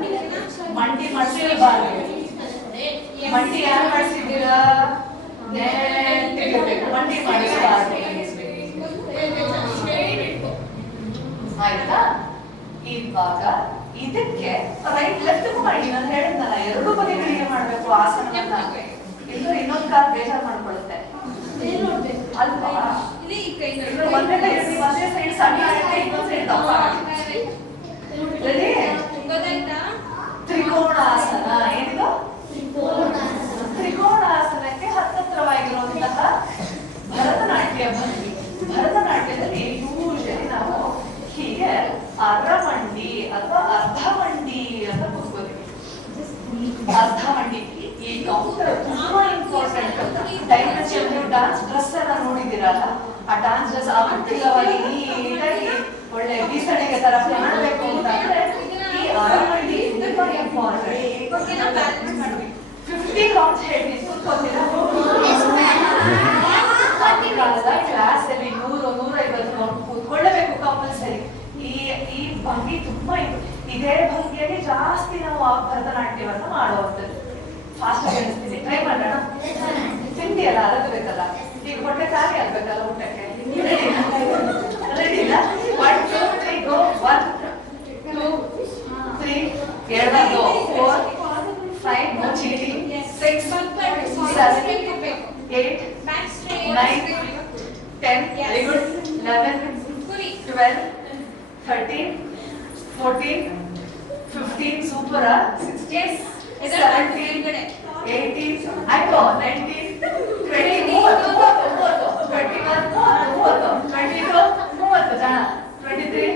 ಮಂಡಿ ಮಾಡಿಸಿರ್ಬಾರ್ದು. ಮಂಡಿ ಯಾರು ಮಾಡಿಸಿದ್ದೀರಾ? ಮಂಡಿ ಮಾಡಿಸಬಾರ್ದು. ಆಯ್ತಾ? ಇವಾಗ ಇದಕ್ಕೆ ರೈಟ್ ಲೆಫ್ಟ್ ಮಾಡಿ. ನಾನು ಹೇಳಿದ್ನಲ್ಲ, 2 ಬದಿಗಳಿಗೆ ಮಾಡ್ಬೇಕು ಆಸನವನ್ನ. ಇನ್ನೊಂದು ಕಾಲು ಬೇಜಾರು ಮಾಡ್ಕೊಳ್ಳುತ್ತೆ ಅಲ್ವಾ? ಒಂದೇ ಕೈ ಒಂದೇ ಸೈಡ್ ಸಣ್ಣ ಆಗುತ್ತೆ, ಇನ್ನೊಂದು ಸೈಡ್ ದಪ್ಪ ಆಗುತ್ತೆ. ತ್ರಿಕೋಣಾಸನ. ಏನಿದು? ತ್ರಿಕೋಣಾಸನಕ್ಕೆ ಹತ್ತಿರವಾಗಿರುವಂತಹ ಭರತನಾಟ್ಯ ಭಂಗಿ. ಭರತನಾಟ್ಯದಲ್ಲಿ ಯೂಶಲಿ ನಾವು ಹೀಗೆ ಅರ್ಧಮಂಡಿ ಅಥವಾ ಅರ್ಧಮಂಡಿ ಅಂತ ಕೂತ್ಕೋತೀವಿ. ಅರ್ಧಮಂಡಿ ಈ ಕೌಂಟರ್ ತುಂಬಾ ಇಂಪಾರ್ಟೆಂಟ್. ಡೈನಸಿಯಂ ಡಾನ್ಸ್ ಡ್ರೆಸ್ ಅನ್ನ ನೋಡಿದಿರಲ್ಲ, ಆ ಡಾನ್ಸ್ ಡ್ರೆಸ್ ಅಗತ್ಯವಾಗಿ ನೀಟಾಗಿ ಒಳ್ಳೆ ಬೀಸಣಿಗೆ ತರ ಕಾಣಬೇಕು ಅಂತಂದ್ರೆ ಈ ಅರಮಂಡಿ ತುಂಬಾ ಇಂಪಾರ್ಟೆಂಟ್. 50 ರೌಂಡ್ಸ್ ಹೇಳಿ ಕೂತ್ಕೋತೀರಾ? ಕ್ಲಾಸ್ ಅಲ್ಲಿ 100-150 ರೌಂಡ್ ಕೂತ್ಕೊಳ್ಳಬೇಕು ಕಂಪಲ್ಸರಿ. ಈ ಭಂಗಿ ತುಂಬಾ ಇದೇ ಭಂಗಿಯಲ್ಲಿ ಜಾಸ್ತಿ ನಾವು ಭರತನಾಟ್ಯವನ್ನ ಮಾಡುವಂಥದ್ದು. ಫಾಸ್ಟ್ ಅನಿಸ್ತೀನಿ, ಟ್ರೈ ಮಾಡೋಣ. ತಿಂಡಿ ಎಲ್ಲ ಅರಗಬೇಕಲ್ಲ, ಈಗ ಹೊಟ್ಟೆ ಖಾಲಿ ಆಗ್ಬೇಕಲ್ಲ ಊಟಕ್ಕೆ. ರೆಡಿ ಇಲ್ಲ? 1 2 3 go. 1 2 3 2 4 5 no cheating 6 7 8 9 10 very good 11 12 13 14 15 super 16 17 18 ಆಯ್ತು 19 20 21 22 30 ಜನ 23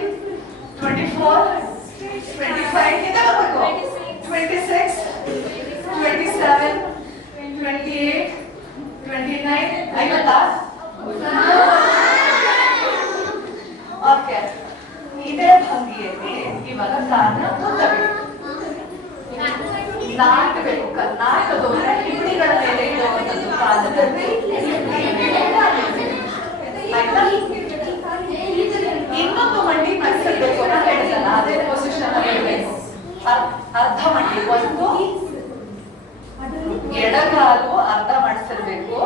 24 25 26 27 28 29 ಆಯ್ತಾ? ಓಕೆ, ಇದೇ ಭಂಗಿಯಲ್ಲಿ ಇವಾಗ ಕಾರಣ ಮುಂದಬೇಕು, ನಾಟಬೇಕು. ಕರ್ನಾಟಕದವರ ಹಿಡಿಗಳ ಮೇಲೆ ಇರುವಂತದ್ದು ಕಾಲದಲ್ಲಿ ಆಯ್ತಾ? ಇನ್ನೊಂದು ಮಂಡಿ ಮಡಿಸಬೇಕು ಅಂತ ಹೇಳಿದಲ್ಲ, ಅದೇ ಪೊಸಿಷನ್ ಅಲ್ಲಿ ಇರಬೇಕು. ಅರ್ಧ ಮಂಡಿ, ಒಂದು ಎಡಗಾಲು ಅರ್ಧ ಮಡಿಸಿರ್ಬೇಕು,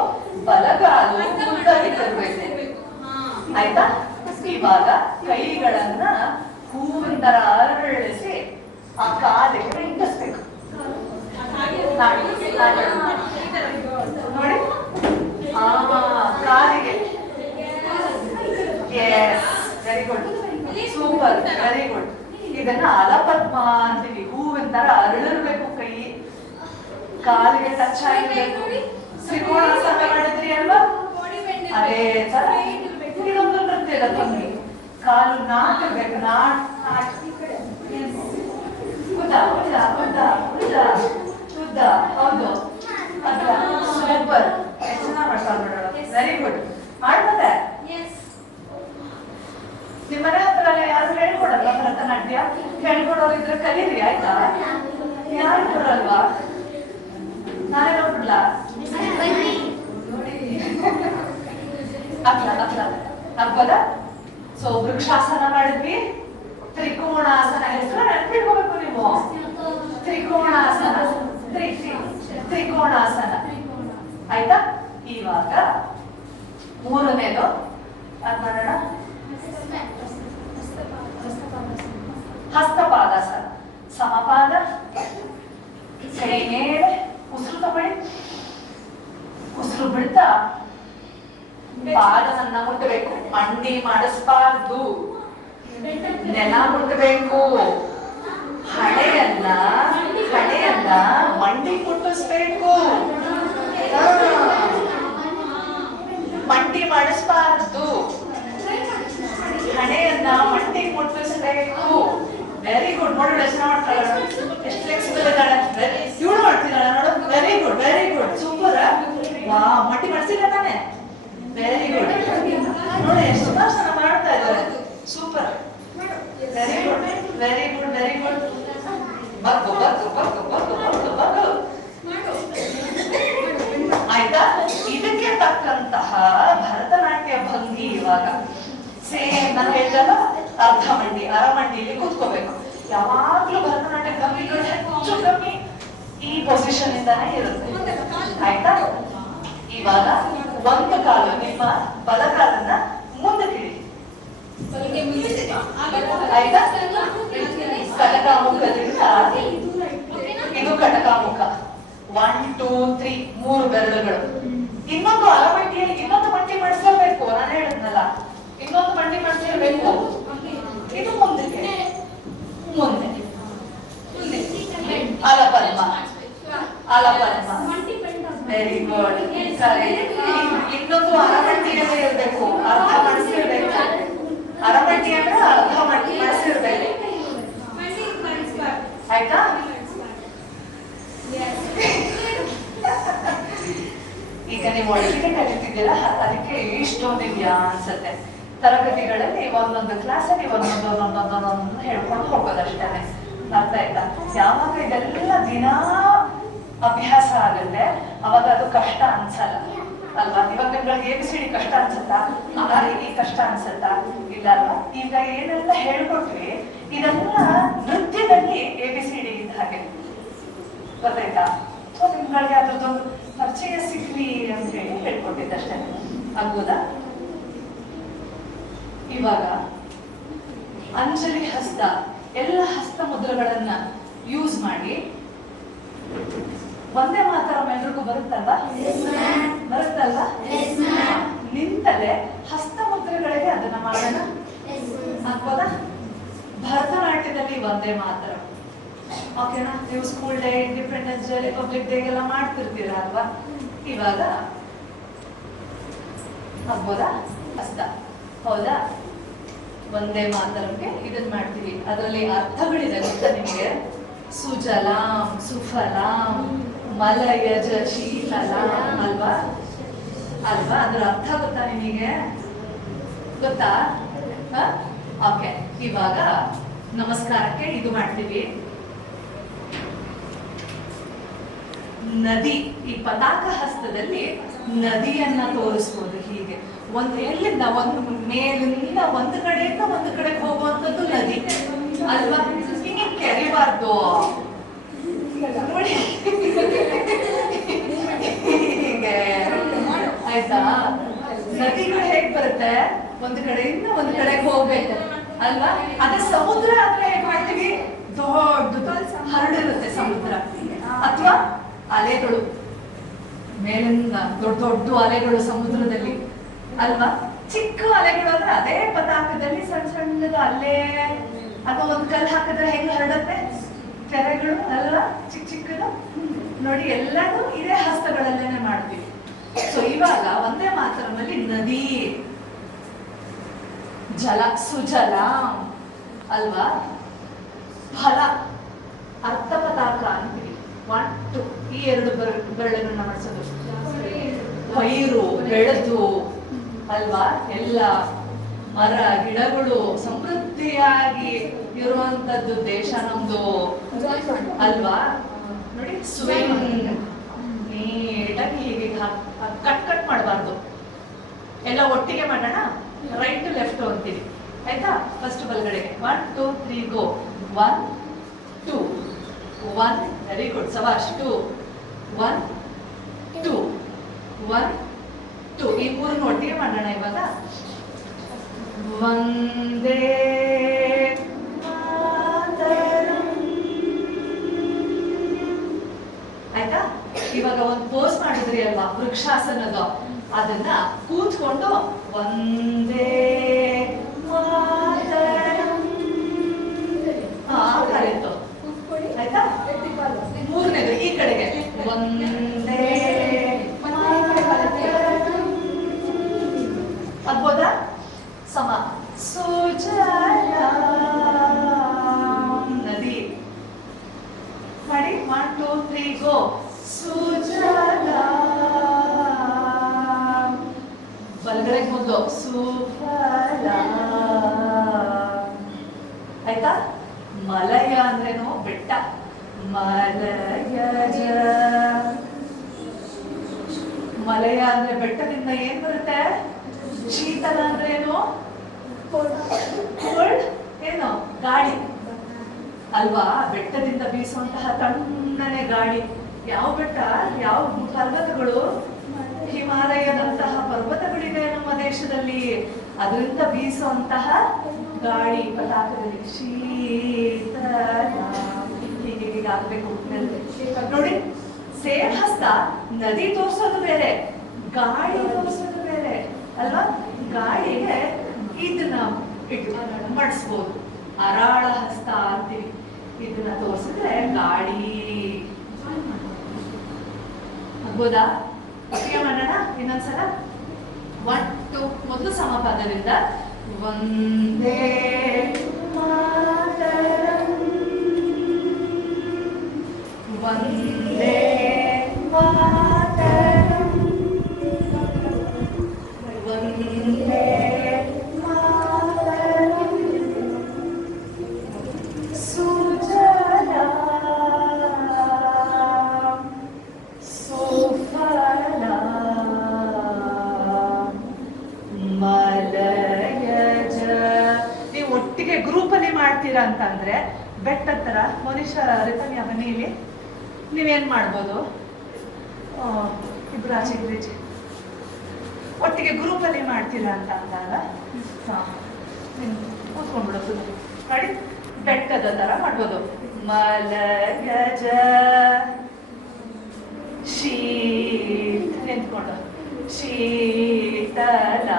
ಬಲಗಾಲು ಉದ್ದವಿಟ್ಟಿರ್ಬೇಕು. ಆಯ್ತಾ? ಇವಾಗ ಕೈಗಳನ್ನ ಹೂವಿನ ತರ ಅರಳಿಸಿ ಆ ಕಾಲಿಗೆ ಇಂಟಿಸ್ಬೇಕು. ನೋಡಿ, ಕಾಲಿಗೆ. Yes, very good, super, very good. ಇದನ್ನ ಅಲಪದ್ಮ ಅಂತೀವಿ. ಹೂವಿನ ತರ ಅರಳಿರ್ಬೇಕು ಕೈ, ಕಾಲಿಗೆ ಟಚ್ ಆಗಿರ್ಬೇಕು. ತ್ರಿಕೋಣಾಸನ ಮಾಡಿದ್ರಿ ಅಲ್ವಾ? ಅದೇ ತರ ಇನ್ನೊಂದು ನೃತ್ಯದ ಭಂಗಿ. ಕಾಲು ನಾಟಿರ್ಬೇಕು, ಉದ್ದ ಉದ್ದ ಉದ್ದ ಉದ್ದ ಉದ್ದ. ಹೌದು, ಸೂಪರ್, ಎಷ್ಟು ಚೆನ್ನಾಗಿ ಮಾಡ್ತಾ ಬಿಡೋಣ. Very good. ಮಾಡ್ಬೋದೆ? ನಿಮ್ಮ ಮನೆ ಹತ್ರ ಯಾರು ಹೇಳ್ಕೊಡಲ್ವಾ ಭರತನಾಟ್ಯ? ಹೇಳ್ಕೊಡೋರು ಇದ್ರೆ ಕಲೀರಿ ಆಯ್ತಾ? ಯಾರು ಕೊಡಲ್ವಾ? ನಾನೇ ನೋಡ್ಬಿಡ್ಲಾ? ಆಗ್ಬೋದಾ? ಸೊ ವೃಕ್ಷಾಸನ ಮಾಡಿದ್ವಿ, ತ್ರಿಕೋಣಾಸನ ಹೆಸರು ನೆನ್ಪಿಟ್ಕೋಬೇಕು ನೀವು. ತ್ರಿಕೋಣಾಸನ, ತ್ರಿಕೋಣಾಸನ ಆಯ್ತಾ? ಇವಾಗ ಮೂರನೇದು ಮಾಡೋಣ, ಹಸ್ತಪಾದಾಸನ. ಸಮಪಾದ, ಕೈ ಮೇಲೆ, ಉಸಿರು ತಗೊಳ್ಳಿ. ಉಸಿರು ಬಿಡ್ತಾ ಪಾದವನ್ನ ಮುಟ್ಟಬೇಕು. ಮಂಡಿ ಮಾಡಿಸ್ಬಾರ್ದು, ನೆಲ ಮುಟ್ಟಬೇಕು. ಹಣೆಯನ್ನ ಮಂಡಿ ಮುಟ್ಟಿಸ್ಬೇಕು. ಮಂಡಿ ಮಾಡಿಸ್ಬಾರ್ದು, ಹಣೆಯನ್ನ ಮಂಡಿ ಮುಟ್ಟಿಸ್ಬೇಕು. Very good. ನೋಡಿ ಎಷ್ಟು ಮಾಡ್ತಾಳೆ, ಎಷ್ಟು ಫ್ಲೆಕ್ಸಿಬಲ್ ಇದ್ದಾಳೆ. ಇವಳು ಮಾಡ್ತಿದ್ದಾಳೆ ನೋಡು. Very good, very good, super. ವಾ, ಮಂಡಿ ಮಾಡಿಸಿಲ್ಲ ತಾನೆ. Very good. ನೋಡಿ ಎಷ್ಟು ಚೆನ್ನಾಗಿ ಮಾಡ್ತಾ ಇದ್ದಾರೆ. Super. Very good, very good, very good. ಬಗ್ಗು ಬಗ್ಗು ಬಗ್ಗು ಬಗ್ಗು ಬಗ್ಗು ಬಗ್ಗು. ಆಯ್ತಾ? ಇದಕ್ಕೆ ತಕ್ಕಂತಹ ಭರತನಾಟ್ಯ ಭಂಗಿ ಇವಾಗ ಸೇಮ್ ನಾನು ಹೇಳ್ದಲ್ಲ, ಅರ್ಧ ಮಂಡಿ ಅರಮಂಡಿಯಲ್ಲಿ ಕೂತ್ಕೋಬೇಕು. ಯಾವಾಗ್ಲೂ ಭರತನಾಟ್ಯ ಭಂಗಿಗಳು ಹೆಚ್ಚು ಕಮ್ಮಿ ಈ ಪೊಸಿಷನ್ ಇಂದಾನೆ ಇರುತ್ತೆ. ಆಯ್ತಾ? ಇವಾಗ ಒಂದು ಕಾಲು, ನಿಮ್ಮ ಬಲಗಾಲನ್ನ ಮುಂದಕ್ಕಿಡಿ. ಆಯ್ತಾ? ಕಟಕಾಮುಖದಿಂದ ಇದು ಕಟಕಾಮುಖ. 1 2 3 3 ಬೆರಳುಗಳು. ಇನ್ನೊಂದು ಅರಮಂಡಿಯಲ್ಲಿ ಇನ್ನೊಂದು ಮಂಡಿ ಮಾಡಿಸಬೇಕು. ನಾನು ಹೇಳಿದ್ನಲ್ಲ, ಇನ್ನೊಂದು ಮಂಡಿ ಮಾಡಿಸಿರ್ಬೇಕು. ಇದು ಮುಂದಕ್ಕೆ, ಮುಂದೆ ಅಲಪದ್ಮ, ಅಲಪದ್ಮ. Very good. ಇನ್ನೊಂದು ಅರಮಂಡಿಯಲ್ಲೇ ಇರ್ಬೇಕು. ಅರ್ಧ ಮಡಿಸಿರ್ಬೇಕು. ಅರಮಂಡಿ ಅಂದ್ರೆ ಅರ್ಧ ಮಂಡಿ ಮಡಿಸಿರ್ಬೇಕು. ಆಯ್ತಾ? ಈಗ ನೀವು ಒಳಗೆ ಕಲಿತಿದ್ದೀರಾ, ಅದಕ್ಕೆ ಇಷ್ಟೊಂದಿದ್ಯಾ ಅನ್ಸುತ್ತೆ. ತರಗತಿಗಳಲ್ಲಿ ಒಂದೊಂದು ಕ್ಲಾಸಲ್ಲಿ ಒಂದೊಂದು ಹೇಳ್ಕೊಂಡು ಹೋಗೋದಷ್ಟೇ. ಅರ್ಥ ಆಯ್ತಾ? ಯಾವಾಗ ಇದೆಲ್ಲ ದಿನಾ ಅಭ್ಯಾಸ ಆಗುತ್ತೆ ಅವಾಗ ಅದು ಕಷ್ಟ ಅನ್ಸಲ್ಲ ಅಲ್ವಾ? ಇವಾಗ ನಿಮ್ಗಳಿಗೆ ABCD ಕಷ್ಟ ಅನ್ಸುತ್ತಾ? ಈ ಕಷ್ಟ ಅನ್ಸುತ್ತಾ? ಇಲ್ಲ ಅಲ್ವಾ? ಈಗ ಏನೆಲ್ಲ ಹೇಳ್ಕೊಟ್ವಿ ಇದೆಲ್ಲ ನೃತ್ಯದಲ್ಲಿ ABCD ಇದ್ದ ಹಾಗೆ. ಗೊತ್ತಾಯ್ತಾ? ಸೊ ನಿಮ್ಗಳಿಗೆ ಅದ್ರದ್ದೊಂದು ಪರಿಚಯ ಸಿಗ್ಲಿ ಅಂತ ಹೇಳಿ ಹೇಳ್ಕೊಟ್ಟಿದ್ದಷ್ಟೇ. ಆಗ್ಬೋದಾ? ಇವಾಗ ಅಂಜಲಿ ಹಸ್ತ, ಎಲ್ಲ ಹಸ್ತ ಮುದ್ರೆಗಳನ್ನ ಯೂಸ್ ಮಾಡಿ ಒಂದೇ ಮಾತರಂ ಎಲ್ರಿಗೂ ಬರುತ್ತಲ್ವಾ? ಬರುತ್ತಲ್ವಾ? ನಿಂತಲೇ ಹಸ್ತ ಮುದ್ರೆಗಳಿಗೆ ಅದನ್ನ ಮಾಡೋಣ. ಆಗ್ಬೋದಾ? ಭರತನಾಟ್ಯದಲ್ಲಿ ಒಂದೇ ಮಾತರಂ. ಓಕೆನಾ? ನೀವು school day, independence day, republic day ಎಲ್ಲ ಮಾಡ್ತಿರ್ತೀರ ಅಲ್ವಾ? ಇವಾಗ ಆಗ್ಬೋದಾ? ಹಸ್ತ. ಹೌದಾ? ಒಂದೇ ಮಾತರಂಗೆ ಇದನ್ನ ಮಾಡ್ತೀವಿ. ಅದರಲ್ಲಿ ಅರ್ಥಗಳಿದೆ ಗೊತ್ತಾ ನಿಮಗೆ? ಸುಜಲಾಂ, ಸುಫಲಾಂ, ಮಲಯಜ ಶೀತಲಾಂ ಅಲ್ವಾ? ಅಲ್ವಾ? ಅದ್ರ ಅರ್ಥ ಗೊತ್ತಾ ನಿಮಗೆ? ಗೊತ್ತಾ? ಓಕೆ. ಇವಾಗ ನಮಸ್ಕಾರಕ್ಕೆ ಇದು ಮಾಡ್ತೀವಿ. ನದಿ, ಈ ಪತಾಕ ಹಸ್ತದಲ್ಲಿ ನದಿಯನ್ನ ತೋರಿಸ್ಬೋದು. ಹೀಗೆ ಎಲ್ಲಿಂದ ಒಂದು ಮೇಲಿಂದ ಒಂದು ಕಡೆಯಿಂದ ಒಂದು ಕಡೆಗೆ ಹೋಗುವಂಥದ್ದು ನದಿ ಅಲ್ವಾ? ಹಿಂಗೆ ಕೆರಿಬಾರ್ದು. ನೋಡಿ ಹೀಗೆ. ಆಯ್ತಾ? ನದಿಗಳು ಹೇಗ್ ಬರುತ್ತೆ? ಒಂದು ಕಡೆಯಿಂದ ಒಂದು ಕಡೆಗೆ ಹೋಗ್ಬೇಕು ಅಲ್ವಾ? ಅದೇ ಸಮುದ್ರ ಅಂದ್ರೆ ಹೇಗ್ ಮಾಡ್ತೀವಿ? ದೊಡ್ಡ ಹರಡಿರುತ್ತೆ ಸಮುದ್ರ. ಅಥವಾ ಅಲೆಗಳು, ಮೇಲಿಂದ ದೊಡ್ಡ ದೊಡ್ಡ ಅಲೆಗಳು ಸಮುದ್ರದಲ್ಲಿ ಅಲ್ವಾ? ಚಿಕ್ಕ ಅಲೆಗಳು ಅಂದ್ರೆ ಅದೇ ಪತಾಕದಲ್ಲಿ ಸಣ್ಣ ಸಣ್ಣದು ಅಲ್ಲೇ, ಅಥವಾ ಒಂದ್ ಕಲ್ಲು ಹಾಕಿದ್ರೆ ಹೆಂಗ್ ಹರಡತ್ತೆ ಕೆರೆಗಳು ಅಲ್ವಾ? ಚಿಕ್ಕ ಚಿಕ್ಕದು. ನೋಡಿ, ಎಲ್ಲರೂ ಇದೇ ಹಸ್ತಗಳಲ್ಲೇನೆ ಮಾಡ್ತೀವಿ. ಸೊ ಇವಾಗ ಒಂದೇ ಮಾತರಮಲ್ಲಿ ನದಿ, ಜಲ, ಸುಜಲ ಅಲ್ವಾ? ಫಲ, ಅರ್ಥ ಪತಾಕ ಅಂತೀವಿ. 1 2 ಈ ಎರಡು ಬೆರಳನ್ನ ಮಾಡಿಸೋದು. ಪೈರು, ಬೆಳೆದು ಅಲ್ವಾ? ಎಲ್ಲ ಮರ ಗಿಡಗಳು ಸಮೃದ್ಧಿಯಾಗಿ ಇರುವಂತದ್ದು ದೇಶ ನಮ್ದು ಅಲ್ವಾ? ನೋಡಿ, ಸ್ವಿಂಗ್ ನೀಟಾಗಿ ಹೀಗೆ ಕಟ್ ಮಾಡಬಾರ್ದು. ಎಲ್ಲ ಒಟ್ಟಿಗೆ ಮಾಡೋಣ. ರೈಟ್ ಟು ಲೆಫ್ಟ್ ಅಂತೀವಿ. ಆಯ್ತಾ? ಫಸ್ಟ್ ಬಲ್ಗಡೆಗೆ 1 2 3 ಗೋ. 1 2 1. Very good. ಸವಾಶ್. 2 1 2 1 2. ಈ ಮೂರನ್ನು ಒಟ್ಟಿಗೆ ಮಾಡೋಣ ಇವಾಗ. ವಂದೇ ಮಾತರಂ. ಇವಾಗ ಒಂದು ಪೋಸ್ ಮಾಡಿದ್ರಿ ಅಲ್ವಾ ವೃಕ್ಷಾಸನದ, ಅದನ್ನ ಕೂತ್ಕೊಂಡು ಒಂದೇ ಮಾತರಂ ಕರೆಯಿತು ಆಯ್ತಾ. ಮೂರನೇದು ಈ ಕಡೆಗೆ ಒಂದೇ ಆಗ್ಬೋದಾ? ಸಮ ಸುಜಲ ನದಿ ಮಾಡಿ 1 2 3 ಗೋ. ಸುಜಲ ಬಲಗಡೆಗೆ ಮೊದಲು ಸುಫಲ ಆಯ್ತಾ. ಮಲಯ ಅಂದ್ರೇನು ಬೆಟ್ಟ, ಮಲಯಜ. ಮಲಯ ಅಂದ್ರೆ ಬೆಟ್ಟದಿಂದ ಏನ್ ಬರುತ್ತೆ? ಶೀತಲ ಅಂದ್ರೆ ಏನು? ಕೋಲ್ಡ್ ಏನು? ಗಾಳಿ ಅಲ್ವಾ? ಬೆಟ್ಟದಿಂದ ಬೀಸುವಂತಹ ತಣ್ಣನೆ ಗಾಳಿ. ಯಾವ ಬೆಟ್ಟ? ಯಾವ ಪರ್ವತಗಳು? ಹಿಮಾಲಯದಂತಹ ಪರ್ವತಗಳಿವೆ ನಮ್ಮ ದೇಶದಲ್ಲಿ. ಅದರಿಂದ ಬೀಸುವಂತಹ ಗಾಳಿ ಪತಾಕದಲ್ಲಿ ಶೀತಲ ಹೀಗೆ ಆಗ್ಬೇಕು ನೋಡಿ. ಸೇಮ್ ಹಸ್ತ ನದಿ ತೋರ್ಸೋದು ಬೇರೆ, ಗಾಳಿ ತೋರ್ಸೋದು ಬೇರೆ ಅಲ್ವಾ? ಗಾಳಿಗೆ ಇದನ್ನ ಮಾಡಿಸ್ಬೋದು, ಅರಾಳ ಹಸ್ತ ಅಂತೀವಿ. ಇದನ್ನ ತೋರಿಸಿದ್ರೆ ಗಾಳಿ ಆಗ್ಬೋದಾ? ಒಟ್ಟಿಗೆ ಮಾಡೋಣ ಇನ್ನೊಂದ್ಸಲ. 1 2 ಮೊದಲು ಸಮಪಾದದಿಂದ ವಂದೇ ಮಾತರಂ ವಂದೇ ಮಾತರಂ ವಂದೇ ಮಾತರಂ ಸುಜಲ ಸುಫಲ ಮಲಯಜ. ನೀವು ಒಟ್ಟಿಗೆ ಗ್ರೂಪ್ ಅಲ್ಲಿ ಮಾಡ್ತೀರಾ ಅಂತಂದ್ರೆ ಬೆಟ್ಟದ ತರ ಮನುಷ್ಯ ರಿತನ್ಯ ಬನ್ನಿ ಇಲ್ಲಿ. ನೀವೇನ್ ಮಾಡ್ಬೋದು? ಇಬ್ರು ಆಚೆ ಈಚೆ ಒಟ್ಟಿಗೆ ಗ್ರೂಪ್ ಅಲ್ಲಿ ಮಾಡ್ತೀರಾ ಅಂತ ಅಂದಾಗ ಕೂತ್ಕೊಂಡ್ಬಿಡೋದು ನೋಡಿ. ಬೆಟ್ಟದ ತರ ಮಾಡ್ಬೋದು. ಮಲಯಜ ನಿಂತ್ಕೊಂಡು ಶೀತಲ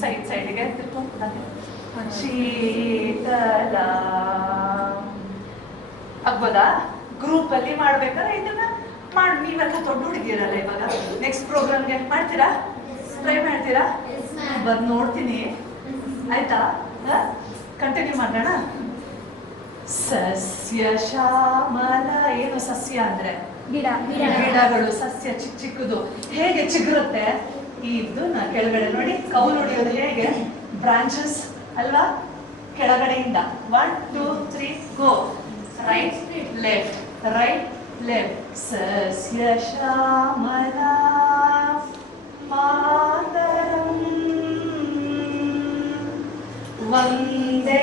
ಸೈಡ್ಗೆ ತಿರ್ಕೊಂಡು ಶೀತಲ ಆಗ್ಬೋದಾ? ಗ್ರೂಪ್ ಅಲ್ಲಿ ಮಾಡ್ಬೇಕಾದ್ರೆ ಇದನ್ನ ಮಾಡಿ. ನೀವೆಲ್ಲ ದೊಡ್ಡ ಹುಡುಗಿರಲ್ಲ ಇವಾಗ. ನೆಕ್ಸ್ಟ್ ಪ್ರೋಗ್ರಾಮ್ಗೆ ಮಾಡ್ತೀರಾ? ಟ್ರೈ ಮಾಡ್ತೀರಾ? ಬಂದು ನೋಡ್ತೀನಿ ಆಯ್ತಾ? ಕಂಟಿನ್ಯೂ ಮಾಡೋಣ. ಸಸ್ಯ ಶ್ಯಾಮಲ. ಏನು ಸಸ್ಯ ಅಂದ್ರೆ? ಗಿಡಗಳು. ಸಸ್ಯ ಚಿಕ್ಕ ಚಿಕ್ಕದು ಹೇಗೆ ಚಿಗುರುತ್ತೆ? ಇದನ್ನ ಕೆಳಗಡೆ ನೋಡಿ, ಕೌಲು ಹೊಡಿಯೋದು ಹೇಗೆ? ಬ್ರಾಂಚಸ್ ಅಲ್ವಾ? ಕೆಳಗಡೆಯಿಂದ 1 2 3 go. Right left right left. ಸಸ್ಯ ಶ್ಯಾಮಲ ಮಾತರಂ ವಂದೇ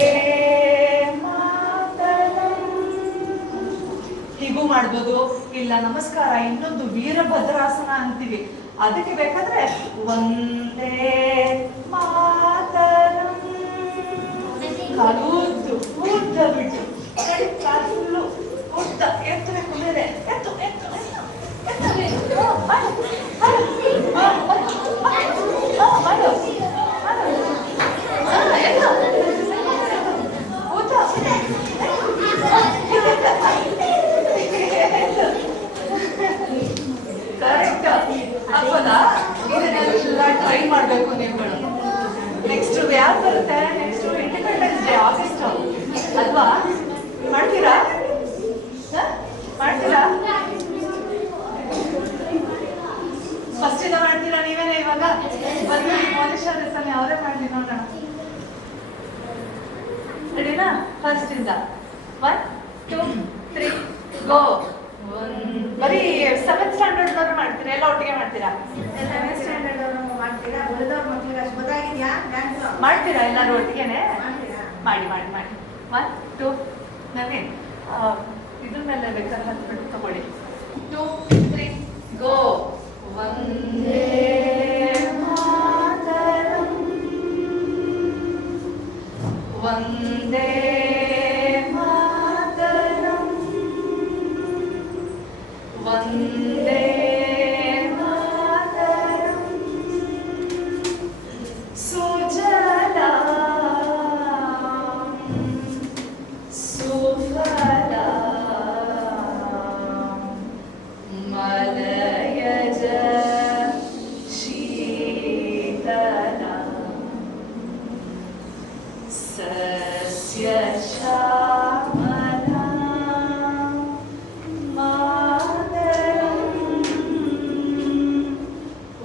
ಮಾತರಂ. ಹೀಗೂ ಮಾಡ್ಬೋದು. ಇಲ್ಲ ನಮಸ್ಕಾರ, ಇನ್ನೊಂದು ವೀರಭದ್ರಾಸನ ಅಂತೀವಿ, ಅದಕ್ಕೆ ಬೇಕಾದ್ರೆ ವಂದೇ ಮಾತರಂ. ಕಾಲು ಉದ್ದ ಬಿಟ್ಟು ಕಾಲು ಉದ್ದ ಎತ್ತಬೇಕು ಮೇಲೆ. ಎತ್ತು ಎತ್ತು ಕರೆಕ್ಟ್ ಆಗ್ಬೋದಾ? ಇದನ್ನೆಲ್ಲ ಟ್ರೈ ಮಾಡ್ಬೇಕು ನೀವುಗಳು. ನೆಕ್ಸ್ಟ್ ಯಾವ್ದು ಬರುತ್ತೆ? ನೆಕ್ಸ್ಟ್ ಇಂಡಿಪೆಂಡೆನ್ಸ್ ಡೇ, ಆಗಸ್ಟ್ ಅಲ್ವಾ? ಮಾಡ್ತೀರಾ? ಮಾಡ್ತೀರಾ? ಫಸ್ಟ್ ಇಂದ ಮಾಡ್ತೀರಾ ನೀವೇನೆ? ಇವಾಗ ಬನ್ನಿ, ಮನುಷ್ಯರು ಇರ್ತಾನೆ, ಅವರೇ ಮಾಡಿ ನೋಡೋಣ. ರೆಡಿನಾ? ಫಸ್ಟ್ ಇಂದ 1 2 3 ಗೋ. ಬರೀ 7th ಸ್ಟ್ಯಾಂಡರ್ಡ್ ಅವರು ಮಾಡ್ತೀರಾ? ಎಲ್ಲ ಒಟ್ಟಿಗೆ ಮಾಡ್ತೀರಾ? 7th ಸ್ಟ್ಯಾಂಡರ್ಡ್ ಅವರು ಮಾಡ್ತೀರಾ? ಬಡದವ್ರ ಮಕ್ಕಳಿಗೆ ಅಷ್ಟು ಗೊತ್ತಾಗಿದ್ಯಾ? ಡ್ಯಾನ್ಸ್ ಮಾಡ್ತೀರಾ ಎಲ್ಲರೂ ಒಟ್ಟಿಗೆನೆ? ಮಾಡ್ತೀರಾ? ಮಾಡಿ ಮಾಡಿ ಮಾಡಿ. 1 2 ನವೀನ್ ಇದ್ರ ಮೇಲೆ ಬೇಕಾದ್ರೆ ಹತ್ಬಿಟ್ಟು ತಗೊಳ್ಳಿ. 2 3 ಗೋ. ವಂದೇ ಮಾತರಂ ವಂದೇ ಮಾತರಂ ವಂದೇ ಸುಫಲ ಮಲಯಜ ಶೀತಲ ಸಸ್ಯ ಶ್ಯಾಮಲ ಮಾತರಂ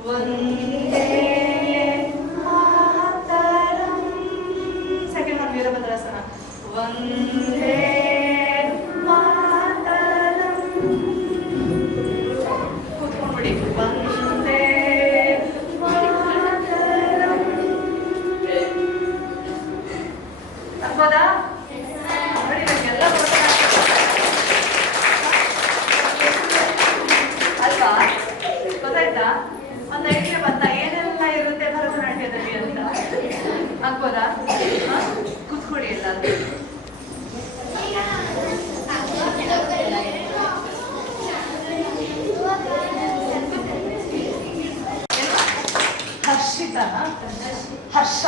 ವಂದೇ ಮಾತರಂ. Second one Virabhadrasana. ವಂದೇ ಮಾತರಂ. ಕೂತ್ಕೊಂಡ್ಬಿಡಿ. ವಂದೇ ಮಾತರಂ. ಅನ್ಬೋದಾ? ನೋಡಿ ನಮಗೆಲ್ಲ ಅಲ್ವಾ? ಗೊತ್ತಾಯ್ತಾ? ಒಂದು ಐಡಿಯಾ ಬಂತ ಏನೆಲ್ಲ ಇರುತ್ತೆ ಭರತನಾಟ್ಯದಲ್ಲಿ ಅಂತ. ಅನ್ಬೋದಾ? ಕೂತ್ಕೊಳ್ಳಿ ಎಲ್ಲಾದ್ರೂ. ಹರ್ಷಿತನಾ? ಹರ್ಷ.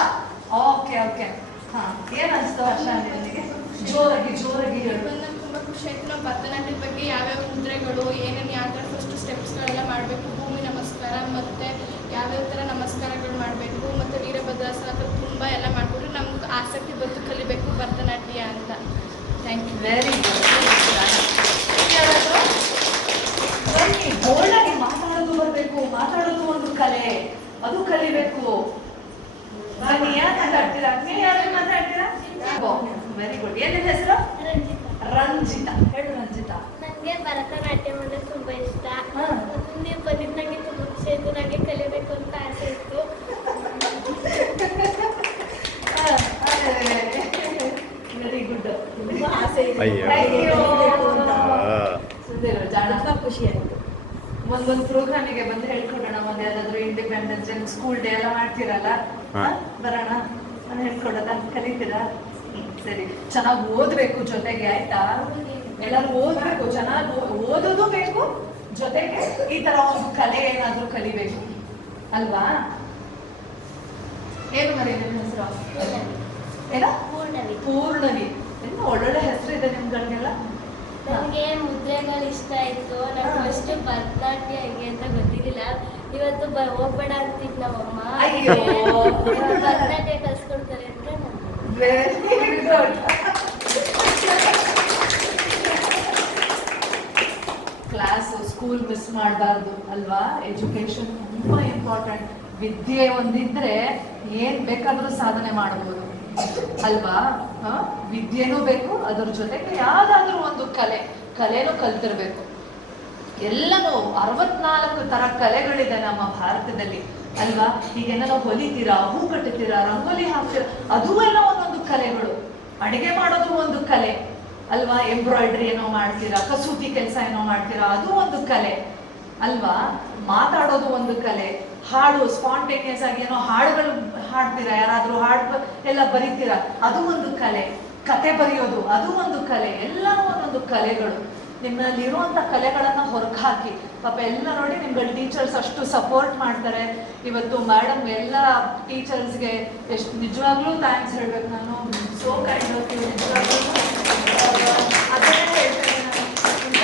Okay okay. ಹಾ, ಏನ್ ಅನ್ಸ್ತು ಹರ್ಷ ನಿನಗೆ? ಜೋರಾಗಿ ಜೋರಾಗಿ ಹೇಳು. ನಂಗೆ ತುಂಬ ಖುಷಿ ಆಯ್ತು. ನಾವು ಭರತನಾಟ್ಯದ ಬಗ್ಗೆ ಯಾವ್ಯಾವ ಮುದ್ರೆಗಳು ಏನೇನು ಯಾವ ಥರ ಫಸ್ಟ್ ಸ್ಟೆಪ್ಸ್ಗಳೆಲ್ಲ ಮಾಡಬೇಕು, ಭೂಮಿ ನಮಸ್ಕಾರ ಮತ್ತು ಯಾವ್ಯಾವ ಥರ ನಮಸ್ಕಾರಗಳು ಮಾಡಬೇಕು ಮತ್ತು ವೀರಭದ್ರಾಸನ ಥರ ತುಂಬ ಎಲ್ಲ ಮಾಡಿಬಿಟ್ರೆ ನಮ್ಗೆ ಆಸಕ್ತಿ ಬಂತು ಕಲಿಬೇಕು ಭರತನಾಟ್ಯ ಅಂತ. Thank you. ವೆರಿ ಬನ್ನಿ, ಬೋಲ್ಡಾಗಿ ಮಾತಾಡೋದು ಬರಬೇಕು. ಮಾತಾಡೋದು ಒಂದು ಕಲೆ, ಅದು ಕಲಿಬೇಕು. ಬನ್ನಿ, ಯಾರು ಮಾತಾಡ್ತೀರಾ? ನೀವು ಯಾರು ಮಾತಾಡ್ತೀರಾ? Very good. ಏನಿದೆ ಹೆಸರು? ರಂಜಿತಾ. ಹೇಳು ರಂಜಿತಾ. ನನಗೆ ಭರತನಾಟ್ಯ ಅಂದರೆ ತುಂಬ ಇಷ್ಟ. ಹಾ. ನೀವು ಬಂದಿದ್ದು ನನಗೆ ತುಂಬ ಖುಷಿ ಆಯಿತು. ನನಗೆ ಕಲಿಬೇಕು ಅಂತ ಆಸೆ ಇತ್ತು. Very good. ತುಂಬ ಆಸೆ ಇದೆ. ಅಯ್ಯೋ. ಕಲಿಬೇಕು ಅಂತ. ಜಾಣ. ಖುಷಿ ಆಯ್ತು. ಒಂದೊಂದು ಪ್ರೋಗ್ರಾಮಿಗೆ ಬಂದು ಹೇಳ್ಕೊಡೋಣ. ಒಂದ್ ಯಾವ್ದಾದ್ರು ಇಂಡಿಪೆಂಡೆನ್ಸ್ ಡೇ, ಸ್ಕೂಲ್ ಡೇ ಎಲ್ಲ ಮಾಡ್ತೀರಲ್ಲ, ಹಾ. ಬರೋಣ. ನಾನು ಹೇಳ್ಕೊಡೋದ, ಕಲಿತೀರಾ? ಸರಿ. ಚೆನ್ನಾಗಿ ಓದ್ಬೇಕು ಜೊತೆಗೆ, ಆಯ್ತಾ? ಎಲ್ಲರೂ ಓದ್ಬೇಕು, ಚೆನ್ನಾಗಿ ಓದೋದು ಬೇಕು, ಜೊತೆಗೆ ಈ ತರ ಒಂದು ಕಲೆ ಏನಾದ್ರೂ ಕಲಿಬೇಕು ಅಲ್ವಾ? ಏನು ಮರಿ ನಿಮ್ಮ ಹೆಸರು? ಏನ? ಪೂರ್ಣವಿ. ಪೂರ್ಣವಿ. ಇನ್ನು ಒಳ್ಳೊಳ್ಳೆ ಹೆಸರು ಇದೆ ನಿಮ್ಗಳಿಗೆಲ್ಲ. ನನಗೆ ಮುದ್ರೆಗಳು ಇಷ್ಟ ಆಯಿತು. ನನಗೆ ಫಸ್ಟ್ ಭರತನಾಟ್ಯ ಹೇಗೆ ಅಂತ ಗೊತ್ತಿರಲಿಲ್ಲ. ಇವತ್ತು ಹೋಗ್ಬೇಡ ಅಂತಿದ್ದು ನಮ್ಮಮ್ಮ. ಅಯ್ಯೋ. ಭರತನಾಟ್ಯ ಕಲಿಸ್ಕೊಡ್ತಾರೆ ಅಂತ ನಾನು. Very good. Class school miss ಮಾಡಬಾರ್ದು ಅಲ್ವಾ? ಎಜುಕೇಶನ್ ತುಂಬಾ ಇಂಪಾರ್ಟೆಂಟ್. ವಿದ್ಯೆ ಒಂದಿದ್ರೆ ಏನ್ ಬೇಕಾದ್ರೂ ಸಾಧನೆ ಮಾಡಬಹುದು ಅಲ್ವಾ? ವಿದ್ಯೆನೂ ಬೇಕು, ಅದ್ರ ಜೊತೆಗೆ ಯಾವ್ದಾದ್ರೂ ಒಂದು ಕಲೆನೂ ಕಲ್ತಿರ್ಬೇಕು. ಎಲ್ಲನೂ 64 ತರ ಕಲೆಗಳಿದೆ ನಮ್ಮ ಭಾರತದಲ್ಲಿ ಅಲ್ವಾ? ಈಗೇನೋ ಹೊಲಿತೀರಾ, ಹೂ ಕಟ್ಟುತ್ತೀರಾ, ರಂಗೋಲಿ ಹಾಕ್ತೀರಾ, ಅದೂ ಎಲ್ಲ ಒಂದೊಂದು ಕಲೆಗಳು. ಅಡಿಗೆ ಮಾಡೋದು ಒಂದು ಕಲೆ ಅಲ್ವಾ? ಎಂಬ್ರಾಯ್ಡ್ರಿ ಏನೋ ಮಾಡ್ತೀರಾ, ಕಸೂತಿ ಕೆಲಸ ಏನೋ ಮಾಡ್ತೀರಾ, ಅದು ಒಂದು ಕಲೆ ಅಲ್ವಾ? ಮಾತಾಡೋದು ಒಂದು ಕಲೆ. ಹಾಡು ಸ್ಪಾಂಟೇನಿಯಸ್ ಆಗಿ ಏನೋ ಹಾಡುಗಳು ಹಾಡ್ತೀರಾ, ಯಾರಾದ್ರೂ ಹಾಡು ಎಲ್ಲ ಬರೀತೀರಾ, ಅದು ಒಂದು ಕಲೆ. ಕತೆ ಬರೆಯೋದು ಅದು ಒಂದು ಕಲೆ. ಎಲ್ಲನೂ ಒಂದೊಂದು ಕಲೆಗಳು. ನಿಮ್ಮಲ್ಲಿರುವಂತ ಕಲೆಗಳನ್ನ ಹೊರಗೆ ಹಾಕಿ. ಪಾಪ ಎಲ್ಲ ನೋಡಿ ನಿಮ್ಗಳ ಟೀಚರ್ಸ್ ಅಷ್ಟು ಸಪೋರ್ಟ್ ಮಾಡ್ತಾರೆ. ಇವತ್ತು ಮೇಡಮ್ ಎಲ್ಲ ಟೀಚರ್ಸ್ಗೆ ಎಷ್ಟು ನಿಜವಾಗ್ಲೂ ಥ್ಯಾಂಕ್ಸ್ ಹೇಳ್ಬೇಕು ನಾನು. So kind of you. ನಿಜವಾಗ್ಲೂ ಅದೇ ಹೇಳ್ತೇನೆ ನಾನು. ಇಂಥ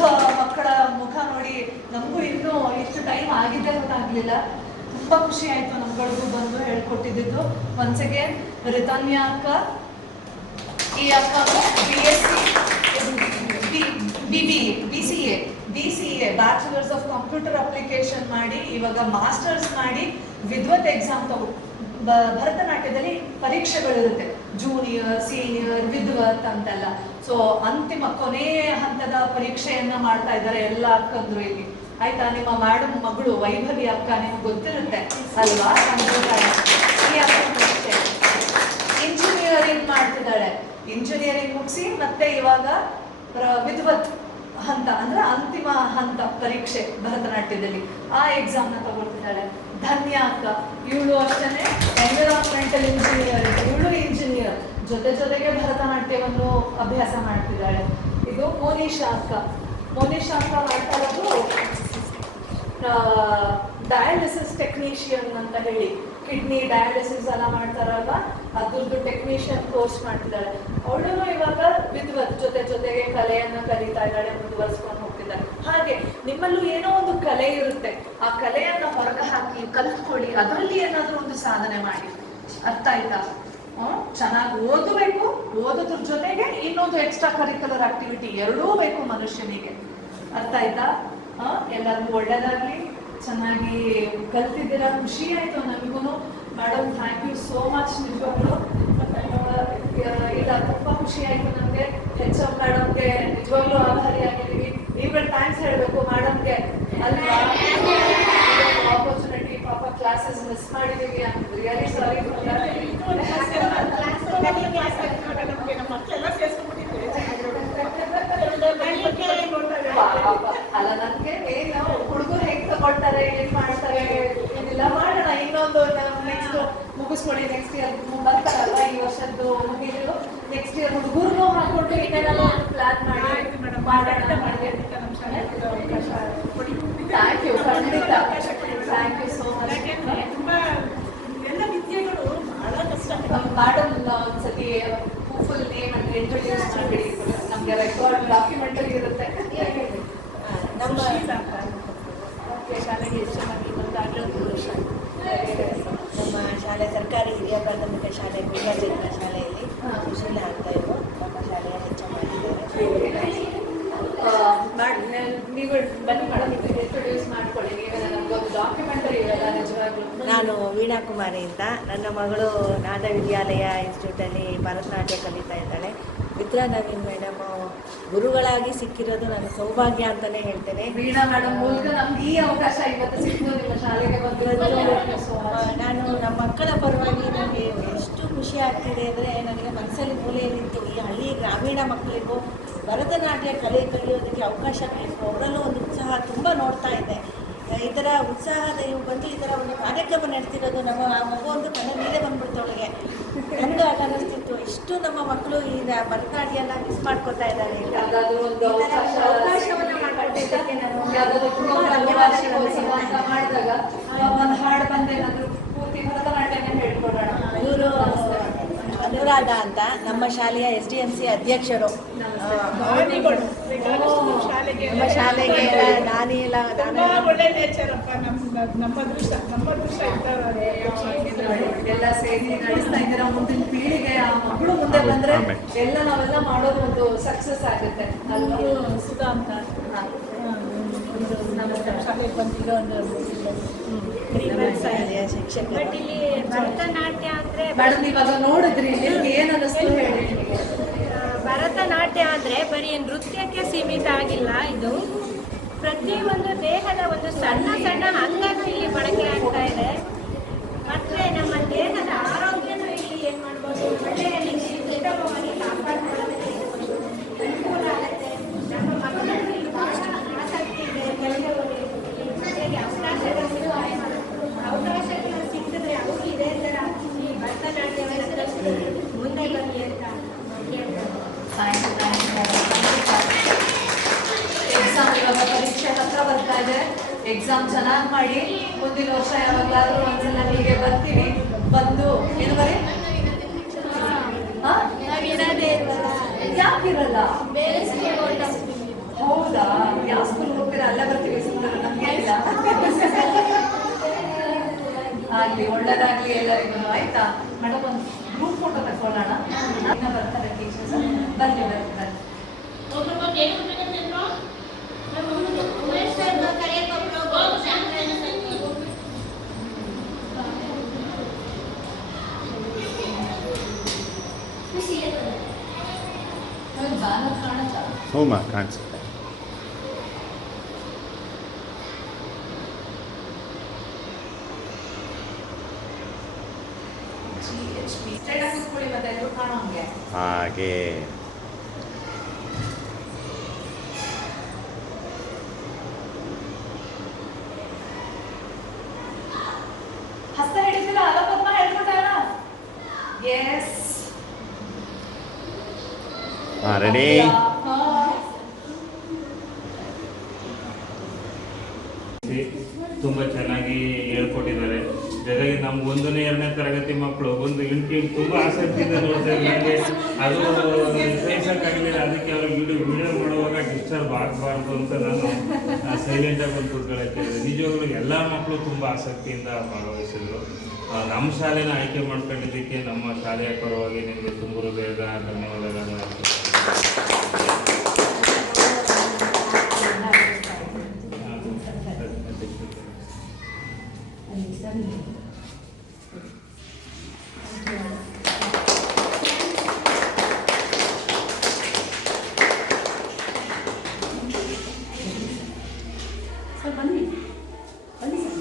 ಮುಗ್ಧ ಮಕ್ಕಳ ಮುಖ ನೋಡಿ ನಮಗೂ ಇನ್ನೂ ಇಷ್ಟು ಟೈಮ್ ಆಗಿದ್ದೇ ಗೊತ್ತಾಗ್ಲಿಲ್ಲ. ತುಂಬಾ ಖುಷಿ ಆಯ್ತು ನಮ್ಗಳಿಗೂ ಬಂದು ಹೇಳ್ಕೊಟ್ಟಿದ್ದು. ಒನ್ಸ್ ಅಗೇನ್ ರಿತನ್ಯಾ ಅಕ್ಕ, ಈ ಅಕ್ಕ BCA bachelors of computer application ಮಾಡಿ ಇವಾಗ ಮಾಸ್ಟರ್ಸ್ ಮಾಡಿ ವಿದ್ವತ್ ಎಕ್ಸಾಮ್ ಭರತನಾಟ್ಯದಲ್ಲಿ ಪರೀಕ್ಷೆಗಳಿರುತ್ತೆ. ಜೂನಿಯರ್, ಸೀನಿಯರ್, ವಿದ್ವತ್ ಅಂತೆಲ್ಲ. ಸೊ ಅಂತಿಮ ಕೊನೆಯ ಹಂತದ ಪರೀಕ್ಷೆಯನ್ನ ಮಾಡ್ತಾ ಇದ್ದಾರೆ ಎಲ್ಲ ಅಕ್ಕಂದ್ರು ಇಲ್ಲಿ. ಆಯ್ತಾ? ನಿಮ್ಮ ಮೇಡಮ್ ಮಗಳು ವೈಭವಿ ಅಕ್ಕ, ನಿಮ್ಗೆ ಗೊತ್ತಿರುತ್ತೆ ಅಲ್ವಾ? ಈ ಅಕ್ಕ ಇಂಜಿನಿಯರಿಂಗ್ ಮಾಡ್ತಿದ್ದಾಳೆ. ಇಂಜಿನಿಯರಿಂಗ್ ಮುಗಿಸಿ ಮತ್ತೆ ಇವಾಗ ವಿದ್ವತ್ ಹಂತ ಅಂದ್ರೆ ಅಂತಿಮ ಹಂತ ಪರೀಕ್ಷೆ ಭರತನಾಟ್ಯದಲ್ಲಿ ಆ ಎಕ್ಸಾಮ್ ನ ತಗೊಳ್ತಿದ್ದಾಳೆ. ಧನ್ಯ ಅಕ್ಕ, ಇವಳು ಅಷ್ಟೇ ಎನ್ವಿರಾನ್ಮೆಂಟಲ್ ಇಂಜಿನಿಯರ್. ಇವಳು ಇಂಜಿನಿಯರ್, ಜೊತೆಗೆ ಭರತನಾಟ್ಯವನ್ನು ಅಭ್ಯಾಸ ಮಾಡ್ತಿದ್ದಾಳೆ. ಇದು ಮೋನಿಶಾ ಅಕ್ಕ. ಮೋನಿಶಾ ಅಕ್ಕ ಮಾಡ್ತಾ ಇರೋದು ಡಯಾಲಿಸಿಸ್ ಟೆಕ್ನಿಷಿಯನ್ ಅಂತ ಹೇಳಿ ಕಿಡ್ನಿ ಡಯಾಲಿಸಿಸ್ ಎಲ್ಲ ಮಾಡ್ತಾರಲ್ವ, ಅದ್ರದ್ದು ಟೆಕ್ನಿಷಿಯನ್ ಕೋರ್ಸ್ ಮಾಡ್ತಿದ್ದಾಳೆ. ಅವಳು ಇವಾಗ ವಿದ್ವತ್ ಜೊತೆಗೆ ಕಲೆಯನ್ನ ಕಲಿತಾ ಇದ್ದಾಳೆ, ಮುಂದುವರ್ಸ್ಕೊಂಡು ಹೋಗ್ತಿದ್ದಾಳೆ. ಹಾಗೆ ನಿಮ್ಮಲ್ಲೂ ಏನೋ ಒಂದು ಕಲೆ ಇರುತ್ತೆ, ಆ ಕಲೆಯನ್ನ ಹೊರಗೆ ಹಾಕಿ ಕಲ್ತ್ಕೊಳ್ಳಿ, ಅದರಲ್ಲಿ ಏನಾದ್ರೂ ಒಂದು ಸಾಧನೆ ಮಾಡಿ. ಅರ್ಥ ಆಯ್ತಾ? ಚೆನ್ನಾಗಿ ಓದಬೇಕು, ಓದೋದ್ರ ಜೊತೆಗೆ ಇನ್ನೊಂದು ಎಕ್ಸ್ಟ್ರಾ ಕರಿಕ್ಯುಲರ್ ಆಕ್ಟಿವಿಟಿ ಎರಡೂ ಬೇಕು ಮನುಷ್ಯನಿಗೆ. ಅರ್ಥ ಆಯ್ತಾ? ಎಲ್ಲರಿಗೂ ಒಳ್ಳೇದಾಗ್ಲಿ, ಚೆನ್ನಾಗಿ ಕಲ್ತಿದ್ದೀರಾ, ಖುಷಿ ಆಯ್ತು ನಮಗೂ. Madam thank you so much. ನಿಜವಾಗ್ಲು ಇಲ್ಲ ತುಂಬಾ ಖುಷಿ ಆಯ್ತು ನಮ್ಗೆ. HM ಮೇಡಮ್ಗೆ ನಿಜವಾಗ್ಲೂ ಆಭಾರಿಯಾಗಿದ್ದೀವಿ. ನೀವುಗಳು ಥ್ಯಾಂಕ್ಸ್ ಹೇಳ್ಬೇಕು ಮೇಡಮ್ಗೆ ಅಲ್ವಾ? ಆಪರ್ಚುನಿಟಿ, ಪಾಪ ಕ್ಲಾಸಸ್ ಮಿಸ್ ಮಾಡಿದೀವಿ. Really sorry. ಅಲ್ಲ ನನ್ಗೆ ಏನು ಹುಡುಗರು ಹೆಂಗ್ ತಗೊಳ್ತಾರೆ, ಏನ್ ಮಾಡ್ತಾರೆ, ಇದೆಲ್ಲ ಮಾಡೋಣ. ಇನ್ನೊಂದು ನೆಕ್ಸ್ಟ್ ಮುಗಿಸ್ಕೊಳ್ಳಿ, ನೆಕ್ಸ್ಟ್ ಇಯರ್ ಬರ್ತಾರಲ್ವಾ, ಈ ವರ್ಷದ್ದು ಮುಗಿದ್ರು ನೆಕ್ಸ್ಟ್ ಇಯರ್ ಹುಡುಗರು ಹಾಕೊಂಡು ಇನ್ನೇನೋ ಪ್ಲಾನ್ ಮಾಡಿ ಮಾಡೋಣ. ಥ್ಯಾಂಕ್ ಯು, ಖಂಡಿತ ಥ್ಯಾಂಕ್ ಯು ಸೋ ಮಚ್. ಎಲ್ಲ ವಿದ್ಯೆಗಳು ಬಹಳ ಕಷ್ಟ. ಮೇಡಮ್ ಒಂದ್ಸತಿ ಫುಲ್ ನೇಮ್ ಅಂತ ಇಂಟ್ರೊಡ್ಯೂಸ್ ಮಾಡಿಬಿಡಿ, ನಮ್ಗೆ ರೆಕಾರ್ಡ್ ಡಾಕ್ಯುಮೆಂಟರಿ ಇರುತ್ತೆ. ನಮ್ಮ ಶಾಲೆಗೆ ಹೆಚ್ಚಾಗಿ ಬಂದಾಗಲೂ 3 ವರ್ಷ. ನಮ್ಮ ಶಾಲೆ ಸರ್ಕಾರಿ ಹಿರಿಯ ಪ್ರಾಥಮಿಕ ಶಾಲೆ ಗುಲ್ಬರ್ಗ ಶಾಲೆಯಲ್ಲಿ ಸುಶೀಲ ಅಂತ ಇದ್ರು ನಮ್ಮ ಶಾಲೆಯ ಹೆಚ್ಚಾಗಿದ್ದಾರೆ. ನೀವು ಬನ್ನಿ ಮೇಡಮ್, ಇಂಟ್ರೊಡ್ಯೂಸ್ ಮಾಡ್ಕೊಳ್ಳಿ. ನೀವೇ ನಮ್ಗೊಂದು ಡಾಕ್ಯುಮೆಂಟರಿ ಇರಲ್ಲ ನಿಜವಾಗ್ಲೂ. ನಾನು ವೀಣಾ ಕುಮಾರಿ ಅಂತ. ನನ್ನ ಮಗಳು ನಾದ ವಿದ್ಯಾಲಯ ಇನ್ಸ್ಟಿಟ್ಯೂಟಲ್ಲಿ ಭರತನಾಟ್ಯ ಕಲಿತಾ ಇದ್ದಾಳೆ. ಮಿತ್ರ ನವೀನ್ ಮೇಡಮ್ ಗುರುಗಳಾಗಿ ಸಿಕ್ಕಿರೋದು ನನ್ನ ಸೌಭಾಗ್ಯ ಅಂತಲೇ ಹೇಳ್ತೇನೆ. ವೀಣಾ ಮೇಡಮ್ ಮೂಲಕ ನಮ್ಗೆ ಈ ಅವಕಾಶ ಇವತ್ತು ಸಿಕ್ತು, ನಿಮ್ಮ ಶಾಲೆಗೆ ಬಂದಿರೋದು. ನಾನು ನಮ್ಮ ಮಕ್ಕಳ ಪರವಾಗಿ ನನಗೆ ಎಷ್ಟು ಖುಷಿ ಆಗ್ತಿದೆ ಅಂದರೆ, ನನಗೆ ಮನಸ್ಸಲ್ಲಿ ಮೂಲೆಯಲ್ಲಿತ್ತು ಈ ಹಳ್ಳಿ ಗ್ರಾಮೀಣ ಮಕ್ಕಳಿಗೂ ಭರತನಾಟ್ಯ ಕಲೆ ಕಲಿಯೋದಕ್ಕೆ ಅವಕಾಶ ಬೇಕು. ಅವರಲ್ಲೂ ಒಂದು ಉತ್ಸಾಹ ತುಂಬ ನೋಡ್ತಾ ಇದೆ. ಈ ಥರ ಉತ್ಸಾಹದ ಇವು ಬಂದು ಈ ಥರ ಒಂದು ಕಾರ್ಯಕ್ರಮ ನಡೆಸ್ತಿರೋದು, ನಮ್ಮ ಆ ಮಗು ಒಂದು ಕಣ್ಣು ನೀರೇ ಬಂದ್ಬಿಡ್ತು ಅವಳಿಗೆ. ನನಗೂ ಆಗ ಅನ್ನಿಸ್ತಿತ್ತು, ಇಷ್ಟು ನಮ್ಮ ಮಕ್ಕಳು ಈ ಭರತನಾಟ್ಯನ ಮಿಸ್ ಮಾಡ್ಕೊತಾ ಇದ್ದಾರೆ. ಅವಕಾಶವನ್ನು ಮಾಡಿಕೊಟ್ಟಿದ್ದಕ್ಕೆ ನಾನು ಮಾಡಿದಾಗ ಒಂದು ಹಾಡು ಬಂದೇನಾದ್ರು ಪೂರ್ತಿ ಭರತನಾಟ್ಯನೇ ಹೇಳ್ಕೊಡೋಣ. ಇವರು ಅನುರಾಧ ಅಂತ ನಮ್ಮ ಶಾಲೆಯ SDMC ಅಧ್ಯಕ್ಷರು. ನಮ್ಮ ಶಾಲೆಗೆ ಎಲ್ಲ ಸೇರಿ ನಡೆಸ್ತಾ ಇದ್ದೀರಾ. ಮುಂದಿನ ಪೀಳಿಗೆ ಆ ಮಕ್ಕಳು ಮುಂದೆ ಬಂದ್ರೆ ಎಲ್ಲ ನಾವೆಲ್ಲ ಮಾಡೋದು ಒಂದು ಸಕ್ಸಸ್ ಆಗುತ್ತೆ ಅಲ್ವಾ? ಸುಧಾ ಅಂತ ಶಾಲೆಗೆ ಬಂದಿರೋ ಶಿಕ್ಷಕ. ಬಟ್ ಇಲ್ಲಿ ಭರತನಾಟ್ಯ ಅಂದ್ರೆ ಮೇಡಮ್ ಇವಾಗ ನೋಡಿದ್ರಿ, ನಿಮ್ಗೆ ಏನ್ ಅನ್ನಿಸ್ತು ಹೇಳಿ. ಭರತನಾಟ್ಯ ಅಂದ್ರೆ ಬರೀ ನೃತ್ಯಕ್ಕೆ ಸೀಮಿತ ಆಗಿಲ್ಲ. ಇದು ಪ್ರತಿಯೊಂದು ದೇಹದ ಒಂದು ಸಣ್ಣ ಸಣ್ಣ ಅಂಗನೂ ಇಲ್ಲಿ ಬಳಕೆ ಆಗ್ತಾ ಇದೆ. ಮತ್ತೆ ನಮ್ಮ ದೇಹದ ಆರೋಗ್ಯನೂ ಇಲ್ಲಿ ಏನ್ ಮಾಡ್ಬೋದು, ಒಳ್ಳೆಯ ರೀತಿ ಉತ್ತಮವಾಗಿ ಕಾಪಾಡ್ಕೊಳ್ಳೋದಕ್ಕೆ ಅನುಕೂಲ ಆಗುತ್ತೆ. ನಮ್ಮ ಮಕ್ಕಳಲ್ಲಿ ಬಹಳ ಆಸಕ್ತಿ ಇದೆ ಕೆಲಸದಲ್ಲಿ, ಮಕ್ಕಳಿಗೆ ಅವಕಾಶಗಳು ಸಿಕ್ಕಿದ್ರೆ ಅವರು ಇದೇ ಥರ ಈ ಭರತನಾಟ್ಯವನ್ನು ಕಲಿತು ಮುಂದೆ ಬರಲಿ ಅಂತ ಎಕ್ಸಾಮ್ ಇವಾಗ ಪರೀಕ್ಷೆ ಹತ್ರ ಬರ್ತಾ ಇದೆ. ಎಕ್ಸಾಮ್ ಚೆನ್ನಾಗಿ ಮಾಡಿ, ಮುಂದಿನ ವರ್ಷ ಯಾವಾಗಲಾದ್ರೂ ಒಂದ್ಸಲ ಹೀಗೆ ಬರ್ತೀವಿ. ಬಂದು ಏನು ಬರೀ ಯಾಕಿರಲ್ಲ? ಹೌದಾ? ಯಾವ ಸ್ಕೂಲ್ ಹೋಗ್ತೀರಾ ಅಲ್ಲೇ ಬರ್ತೀವಿ, ಸುಮ್ಮನೆ ನಮ್ಗೆ ಇಲ್ಲ. ಆಗ್ಲಿ, ಒಳ್ಳೇದಾಗ್ಲಿ ಎಲ್ಲರಿಗೂ. ಆಯ್ತಾ ಮೇಡಮ್? ಒಂದು ಗ್ರೂಪ್ ಫೋಟೋ ತಗೊಳ್ಳೋಣ. ಇನ್ನ ಬರ್ತಾರೆ ಟೀಚರ್ಸ್. ಬನ್ನಿ ಬನ್ನಿ ಬನ್ನಿ. ಹ್ಞೂ ಮಾ ಕಾಣಿಸುತ್ತೆ. ಹಾಗೆ ಹಸ್ತ ಹಿಡಿತೀರಾ? ಅಲಪದ್ಮ ಹೇಳ್ಕೊಟ್ಟಾರ? ಎಸ್. ರೆಡಿ? ತುಂಬ ಚೆನ್ನಾಗಿ ಹೇಳ್ಕೊಟ್ಟಿದ್ದಾರೆ. ಜೊತೆಗೆ ನಮ್ಮ 1ನೇ 2ನೇ ತರಗತಿ ಮಕ್ಕಳು ಒಂದು ಇಂಟಿ ತುಂಬ ಆಸಕ್ತಿಯಿಂದ ನೋಡ್ತಾ ನನಗೆ ಅದು ಸಹಿಸಕ್ಕಾಗಲಿಲ್ಲ. ಅದಕ್ಕೆ ಅವ್ರಿಗೆ ವಿಡಿಯೋ ಮಾಡುವಾಗ ಡಿಸ್ಟರ್ಬ್ ಆಗಬಾರ್ದು ಅಂತ ನಾನು ಸೈಲೆಂಟಾಗಿ ಒಂದು ಕೂತ್ಕೊಳ್ಳೋಕೆ ಹೇಳಿದೆ. ನಿಜವಾಗ್ಲೂ ಎಲ್ಲ ಮಕ್ಕಳು ತುಂಬ ಆಸಕ್ತಿಯಿಂದ ಭಾಗವಹಿಸಿದ್ರು. ನಮ್ಮ ಶಾಲೆನ ಆಯ್ಕೆ ಮಾಡ್ಕೊಂಡಿದ್ದಕ್ಕೆ ನಮ್ಮ ಶಾಲೆಯ ಪರವಾಗಿ ನಿಮಗೆ ತುಂಬ ಹೃದಯದ ಧನ್ಯವಾದಗಳನ್ನು. ಸರ್ ಬನ್ನಿ ಬನ್ನಿ ಸರ್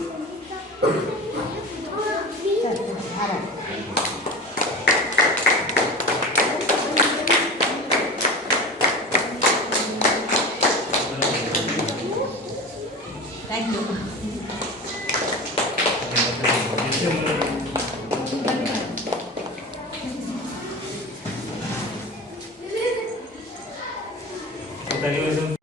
ಆರಾಮ. Thank you. ಧನ್ಯವಾದ.